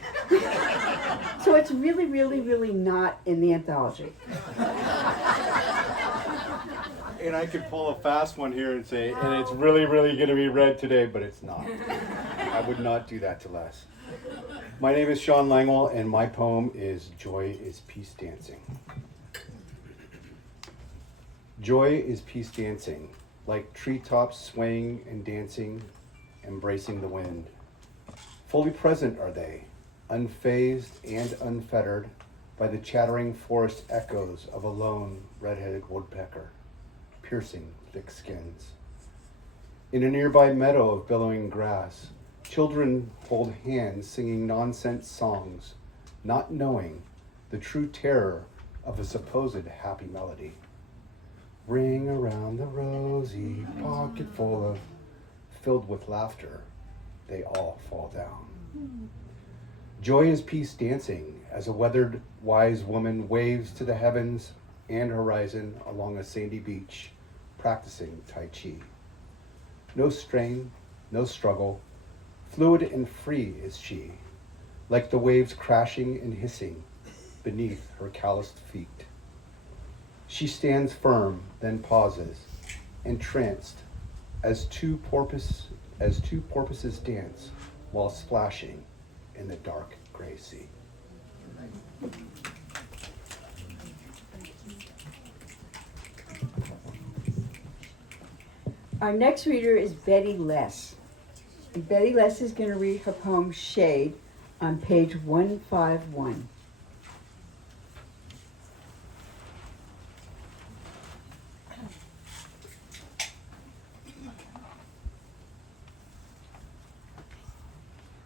So it's really, really, really not in the anthology. And I could pull a fast one here and say, and it's really, really going to be read today, but it's not. I would not do that to Les. My name is Sean Langwell, and my poem is Joy is Peace Dancing. Joy is peace dancing, like treetops swaying and dancing, embracing the wind. Fully present are they, unfazed and unfettered by the chattering forest echoes of a lone red-headed woodpecker, piercing thick skins. In a nearby meadow of billowing grass, children hold hands singing nonsense songs, not knowing the true terror of a supposed happy melody. Ring around the rosy pocket filled with laughter, they all fall down. Joy is peace dancing as a weathered, wise woman waves to the heavens and horizon along a sandy beach, practicing Tai Chi. No strain, no struggle, fluid and free is she, like the waves crashing and hissing beneath her calloused feet. She stands firm, then pauses, entranced, as two porpoises dance while splashing in the dark gray sea. Our next reader is Betty Less. And Betty Less is going to read her poem Shade on page 151.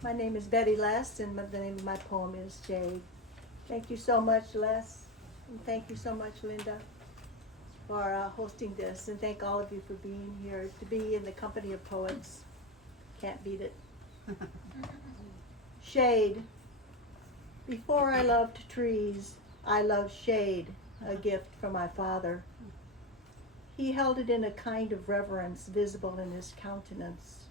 My name is Betty Les, and the name of my poem is Jade. Thank you so much, Les, and thank you so much, Linda, for hosting this, and thank all of you for being here. To be in the company of poets, can't beat it. Shade. Before I loved trees, I love shade, a gift from my father. He held it in a kind of reverence visible in his countenance,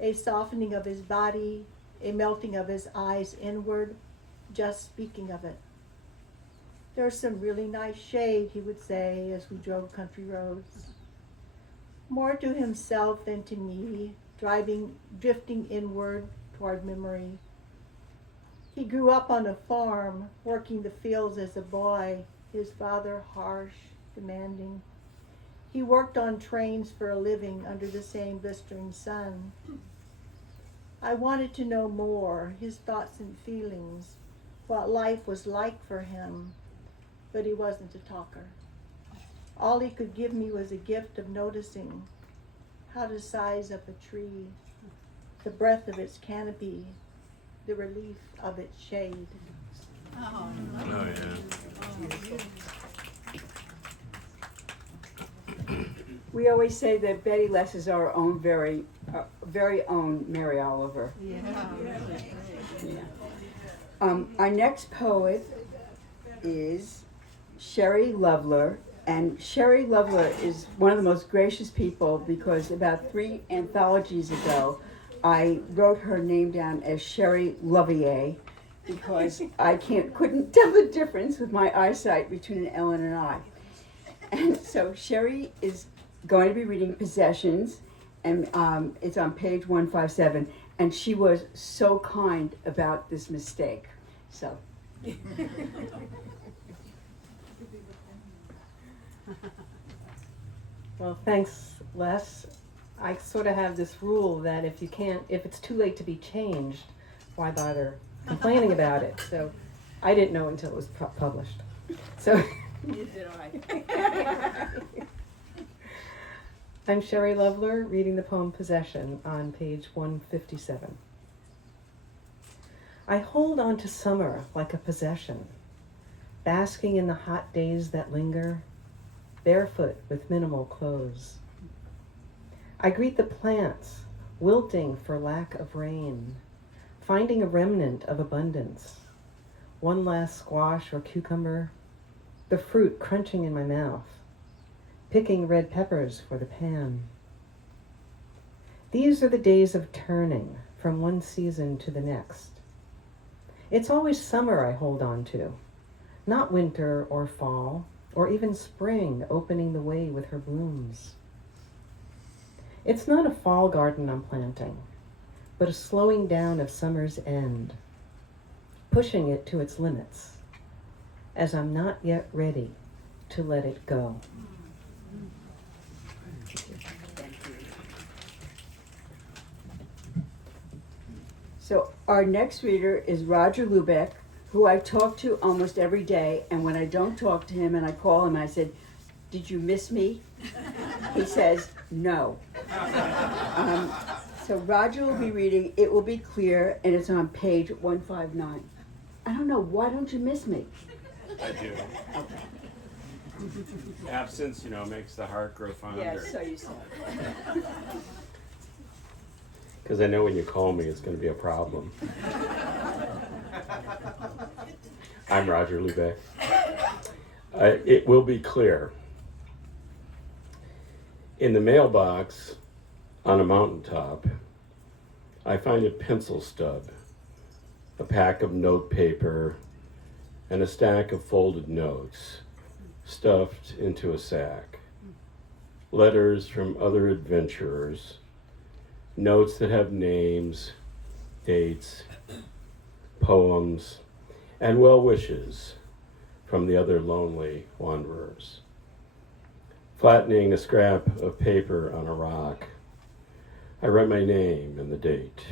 a softening of his body, a melting of his eyes inward, just speaking of it. There's some really nice shade, he would say as we drove country roads. More to himself than to me, drifting inward toward memory. He grew up on a farm, working the fields as a boy, his father harsh, demanding. He worked on trains for a living under the same blistering sun. I wanted to know more, his thoughts and feelings, what life was like for him, but he wasn't a talker. All he could give me was a gift of noticing how to size up a tree, the breadth of its canopy, the relief of its shade. Oh, yeah. We always say that Betty Less is our own very own Mary Oliver. Yeah. Our next poet is Sherry Loveler, and Sherry Loveler is one of the most gracious people because about 3 anthologies ago, I wrote her name down as Sherry Lovier because I couldn't tell the difference with my eyesight between an L and an I. And so Sherry is going to be reading Possessions, and it's on page 157, and she was so kind about this mistake. So. Well, thanks, Les. I sort of have this rule that if it's too late to be changed, why bother complaining about it? So I didn't know until it was published. So Neither did I. I'm Sherry Loveler, reading the poem Possession on page 157. I hold on to summer like a possession, basking in the hot days that linger, barefoot with minimal clothes. I greet the plants, wilting for lack of rain, finding a remnant of abundance, one last squash or cucumber, the fruit crunching in my mouth, picking red peppers for the pan. These are the days of turning from one season to the next. It's always summer I hold on to, not winter or fall, or even spring opening the way with her blooms. It's not a fall garden I'm planting, but a slowing down of summer's end, pushing it to its limits, as I'm not yet ready to let it go. So our next reader is Roger Lubeck, who I talk to almost every day, and when I don't talk to him and I call him, I said, "Did you miss me?" He says, "No." So Roger will be reading It Will Be Clear, and it's on page 159. I don't know, why don't you miss me? I do. Absence, makes the heart grow fonder. Yes, so you said. Because I know when you call me, it's going to be a problem. I'm Roger Lubeck. It will be clear. In the mailbox on a mountaintop, I find a pencil stub, a pack of note paper, and a stack of folded notes stuffed into a sack. Letters from other adventurers, notes that have names, dates, poems, and well wishes from the other lonely wanderers. Flattening a scrap of paper on a rock, I write my name and the date,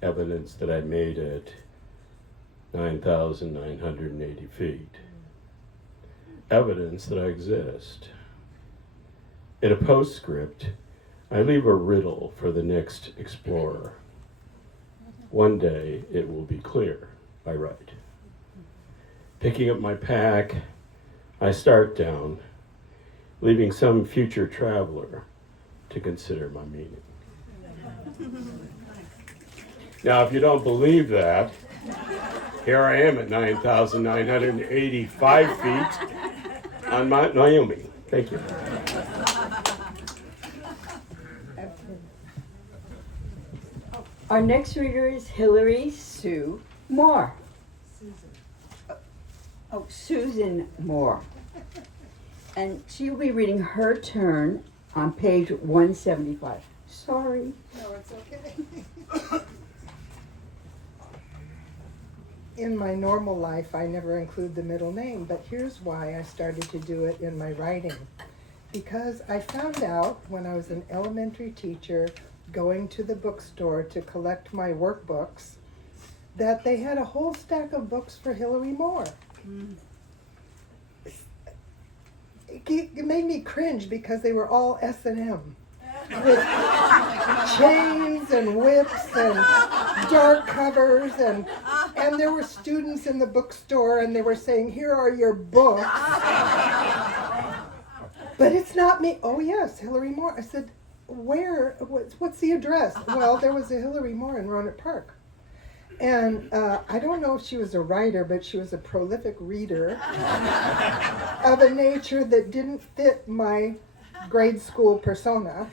evidence that I made it 9,980 feet, evidence that I exist. In a postscript, I leave a riddle for the next explorer. One day it will be clear, I write. Picking up my pack, I start down, leaving some future traveler to consider my meaning. Now, if you don't believe that, Here I am at 9,985 feet on Mount Naomi. Thank you. Our next reader is Hillary Sue Moore. Susan Moore. And she will be reading her turn on page 175. Sorry. No, it's okay. In my normal life, I never include the middle name, but here's why I started to do it in my writing. Because I found out when I was an elementary teacher going to the bookstore to collect my workbooks that they had a whole stack of books for Hillary Moore. It made me cringe because they were all S&M. With chains and whips and dark covers, and there were students in the bookstore and they were saying, here are your books. But it's not me. Oh yes, Hillary Moore. I said, where, what's the address? Well, there was a Hillary Moore in Roanoke Park. And I don't know if she was a writer, but she was a prolific reader of a nature that didn't fit my grade school persona.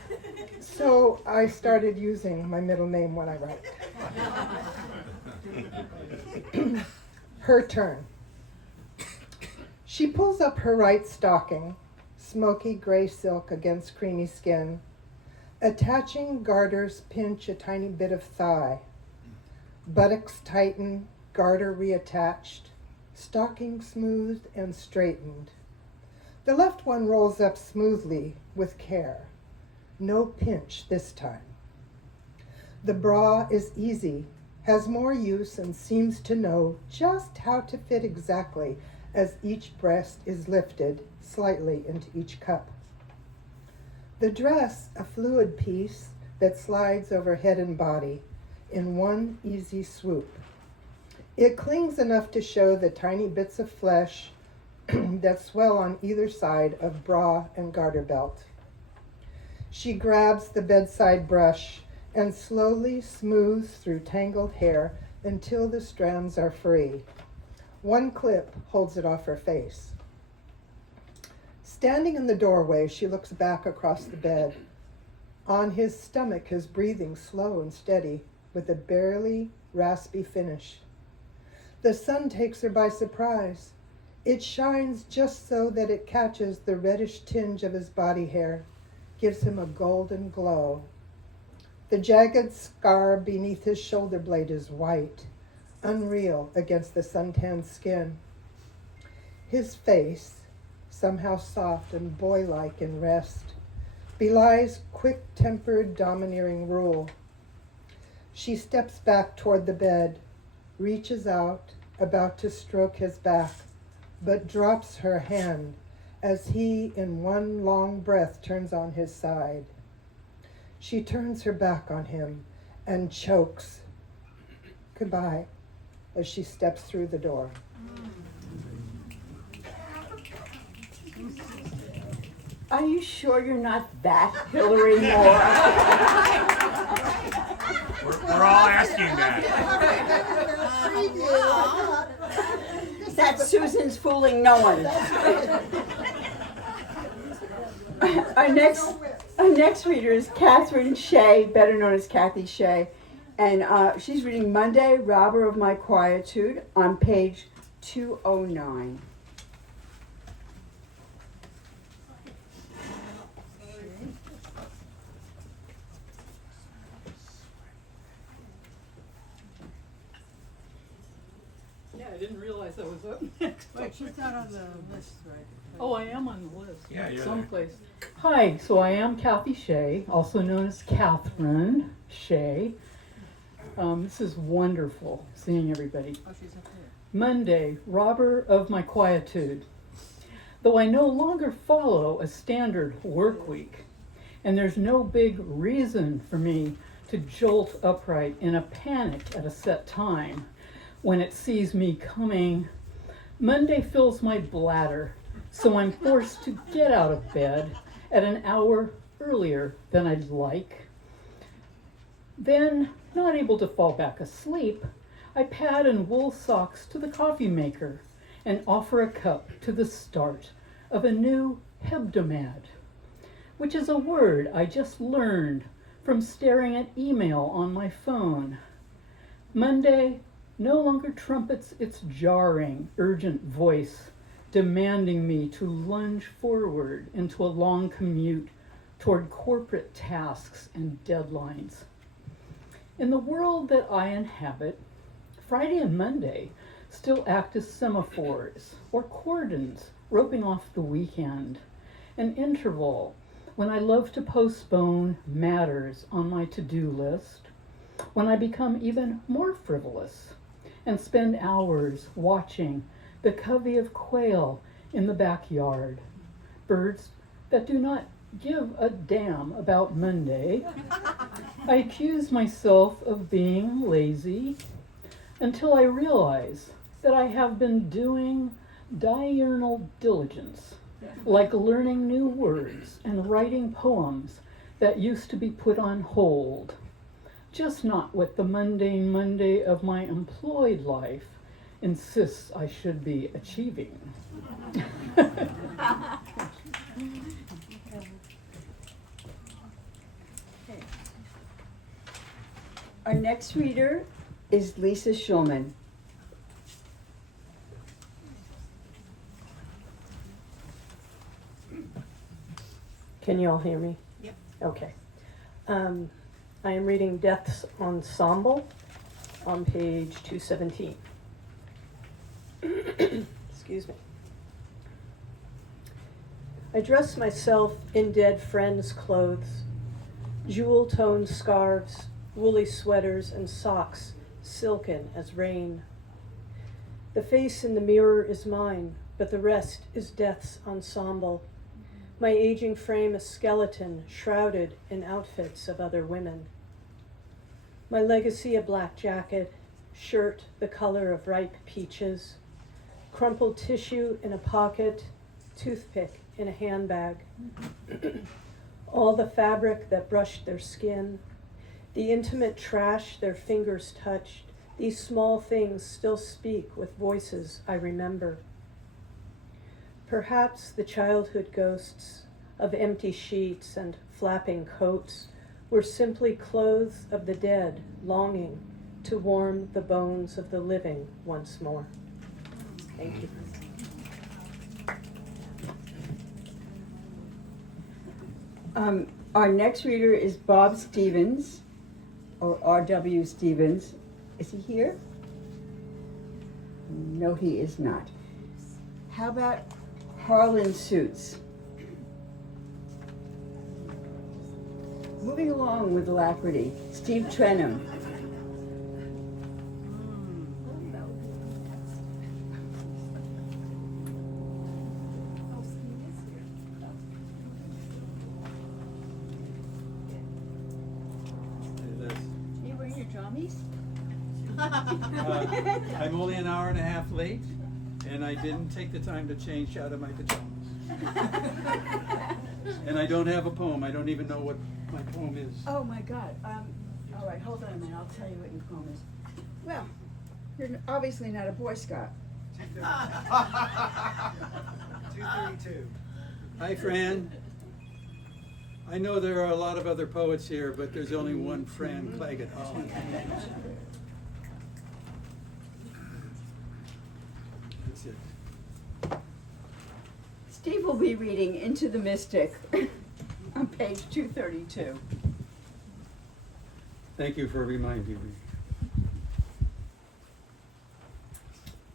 So I started using my middle name when I write. Her turn. She pulls up her right stocking, smoky gray silk against creamy skin. Attaching garters pinch a tiny bit of thigh. Buttocks tighten, garter reattached, stocking smoothed and straightened. The left one rolls up smoothly with care. No pinch this time. The bra is easy, has more use, and seems to know just how to fit exactly as each breast is lifted slightly into each cup. The dress, a fluid piece that slides over head and body in one easy swoop. It clings enough to show the tiny bits of flesh that swell on either side of bra and garter belt. She grabs the bedside brush and slowly smooths through tangled hair until the strands are free. One clip holds it off her face. Standing in the doorway, she looks back across the bed. On his stomach, his breathing slow and steady, with a barely raspy finish. The sun takes her by surprise. It shines just so that it catches the reddish tinge of his body hair, gives him a golden glow. The jagged scar beneath his shoulder blade is white, unreal against the suntanned skin. His face, somehow soft and boylike in rest, belies quick-tempered, domineering rule. She steps back toward the bed, reaches out, about to stroke his back, but drops her hand as he, in one long breath, turns on his side. She turns her back on him and chokes goodbye as she steps through the door. Are you sure you're not that Hillary Moore? We're all asking that. That Susan's fooling no one. Our next reader is Catherine Shea, better known as Kathy Shea, and she's reading Monday, Robber of My Quietude, on page 209. Yeah, I didn't realize I was up next. Wait, she's not on the list, right? Oh, I am on the list. Yeah, you're someplace. Hi, so I am Kathy Shea, also known as Catherine Shea. This is wonderful seeing everybody. Oh, she's up there. Monday, Robber of My Quietude. Though I no longer follow a standard work week, and there's no big reason for me to jolt upright in a panic at a set time when it sees me coming, Monday fills my bladder, so I'm forced to get out of bed at an hour earlier than I'd like. Then, not able to fall back asleep, I pad in wool socks to the coffee maker and offer a cup to the start of a new hebdomad, which is a word I just learned from staring at email on my phone. Monday no longer trumpets its jarring, urgent voice, demanding me to lunge forward into a long commute toward corporate tasks and deadlines. In the world that I inhabit, Friday and Monday still act as semaphores or cordons roping off the weekend, an interval when I love to postpone matters on my to-do list, when I become even more frivolous and spend hours watching the covey of quail in the backyard, birds that do not give a damn about Monday. I accuse myself of being lazy until I realize that I have been doing diurnal diligence, like learning new words and writing poems that used to be put on hold, just not what the mundane Monday of my employed life insists I should be achieving. Our next reader is Lisa Schulman. Can you all hear me? Yep. Okay. I am reading Death's Ensemble on page 217. Excuse me. I dress myself in dead friends' clothes, jewel-toned scarves, woolly sweaters, and socks silken as rain. The face in the mirror is mine, but the rest is Death's ensemble. My aging frame a skeleton shrouded in outfits of other women. My legacy a black jacket, shirt the color of ripe peaches, crumpled tissue in a pocket, toothpick in a handbag. All the fabric that brushed their skin, the intimate trash their fingers touched, these small things still speak with voices I remember. Perhaps the childhood ghosts of empty sheets and flapping coats were simply clothes of the dead longing to warm the bones of the living once more. Thank you. Our next reader is Bob Stevens, or R.W. Stevens. Is he here? No, he is not. How about Harlan Suits? Moving along with alacrity, Steve Trenum. You wearing your jammies? I'm only an hour and a half late, and I didn't take the time to change out of my pajamas. And I don't have a poem. I don't even know what my poem is. Oh my God. All right, hold on a minute. I'll tell you what your poem is. Well, you're obviously not a Boy Scout. 232. Hi, Fran. I know there are a lot of other poets here, but there's only one Fran Claggett Holland. That's it. Steve will be reading Into the Mystic on page 232. Thank you for reminding me.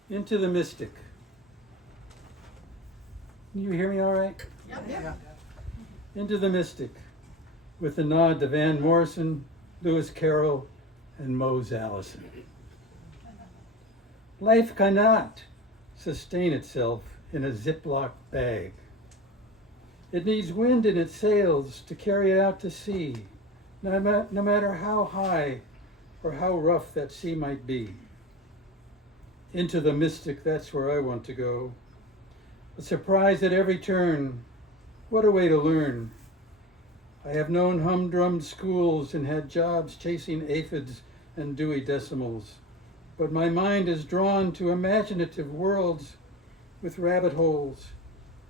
Into the Mystic. Can you hear me all right? Yep. Into the Mystic, with a nod to Van Morrison, Lewis Carroll, and Mose Allison. Life cannot sustain itself in a Ziploc bag. It needs wind in its sails to carry it out to sea, no matter how high or how rough that sea might be. Into the Mystic, that's where I want to go. A surprise at every turn. What a way to learn. I have known humdrum schools and had jobs chasing aphids and Dewey Decimals, but my mind is drawn to imaginative worlds with rabbit holes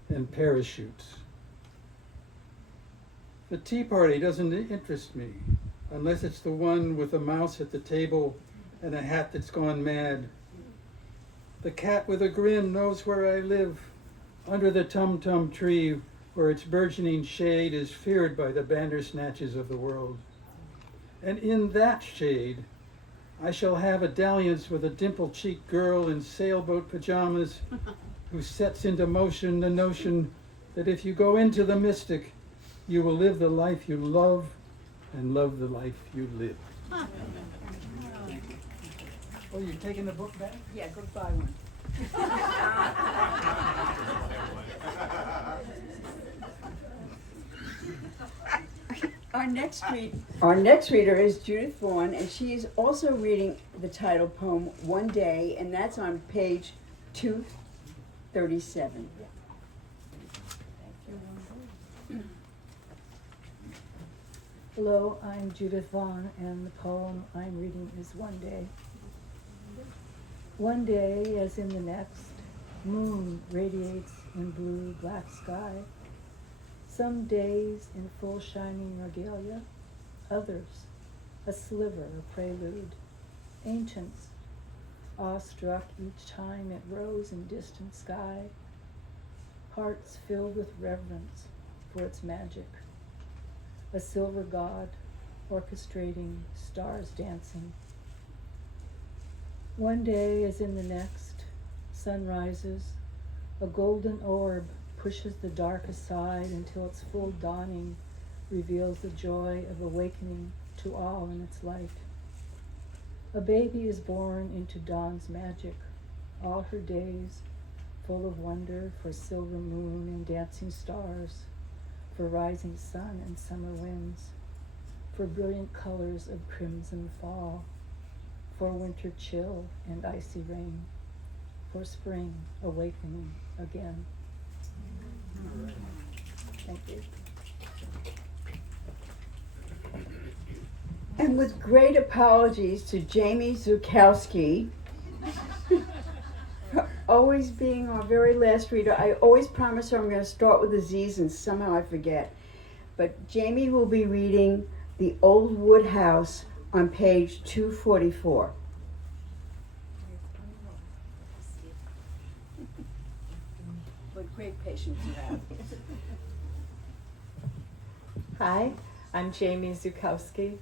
and parachutes. The tea party doesn't interest me, unless it's the one with a mouse at the table and a hat that's gone mad. The cat with a grin knows where I live, under the tum-tum tree where its burgeoning shade is feared by the bandersnatches of the world. And in that shade, I shall have a dalliance with a dimple-cheeked girl in sailboat pajamas who sets into motion the notion that if you go into the mystic, you will live the life you love and love the life you live. Oh, you're taking the book back? Yeah, go buy one. Our next reader is Judith Vaughn, and she is also reading the title poem One Day, and that's on page 237. Hello, I'm Judith Vaughn, and the poem I'm reading is One Day. One day, as in the next, moon radiates in blue black sky. Some days in full shining regalia, others a sliver, a prelude. Ancients, awestruck each time it rose in distant sky, hearts filled with reverence for its magic. A silver god orchestrating stars dancing. One day as in the next, sun rises, a golden orb pushes the dark aside until its full dawning reveals the joy of awakening to all in its light. A baby is born into dawn's magic, all her days full of wonder for silver moon and dancing stars, for rising sun and summer winds, for brilliant colors of crimson fall, for winter chill and icy rain, for spring awakening again. Thank you. And with great apologies to Jamie Zukowski, for always being our very last reader. I always promise her I'm going to start with the Z's and somehow I forget. But Jamie will be reading The Old Wood House on page 244. What great patience you have. Hi, I'm Jamie Zukowski,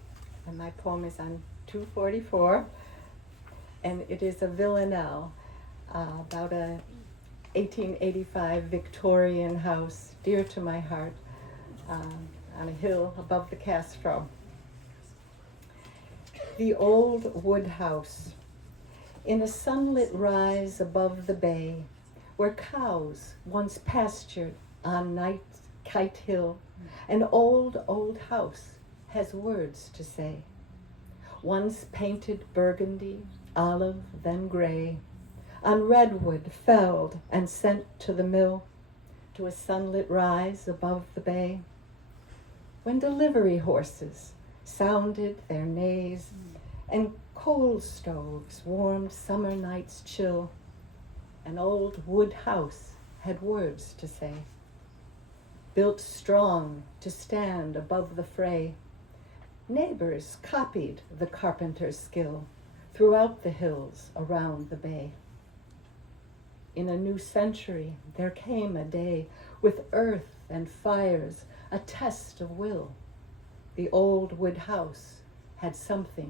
and my poem is on 244, and it is a villanelle about a 1885 Victorian house dear to my heart on a hill above the Castro. The Old Wood House. In a sunlit rise above the bay, where cows once pastured on Night Kite Hill, an old, old house has words to say. Once painted burgundy, olive, then gray, on redwood felled and sent to the mill, to a sunlit rise above the bay. When delivery horses sounded their neighs, and coal stoves warmed summer nights chill, an old wood house had words to say. Built strong to stand above the fray, neighbors copied the carpenter's skill throughout the hills around the bay. In a new century there came a day with earth and fires, a test of will. The old wood house had something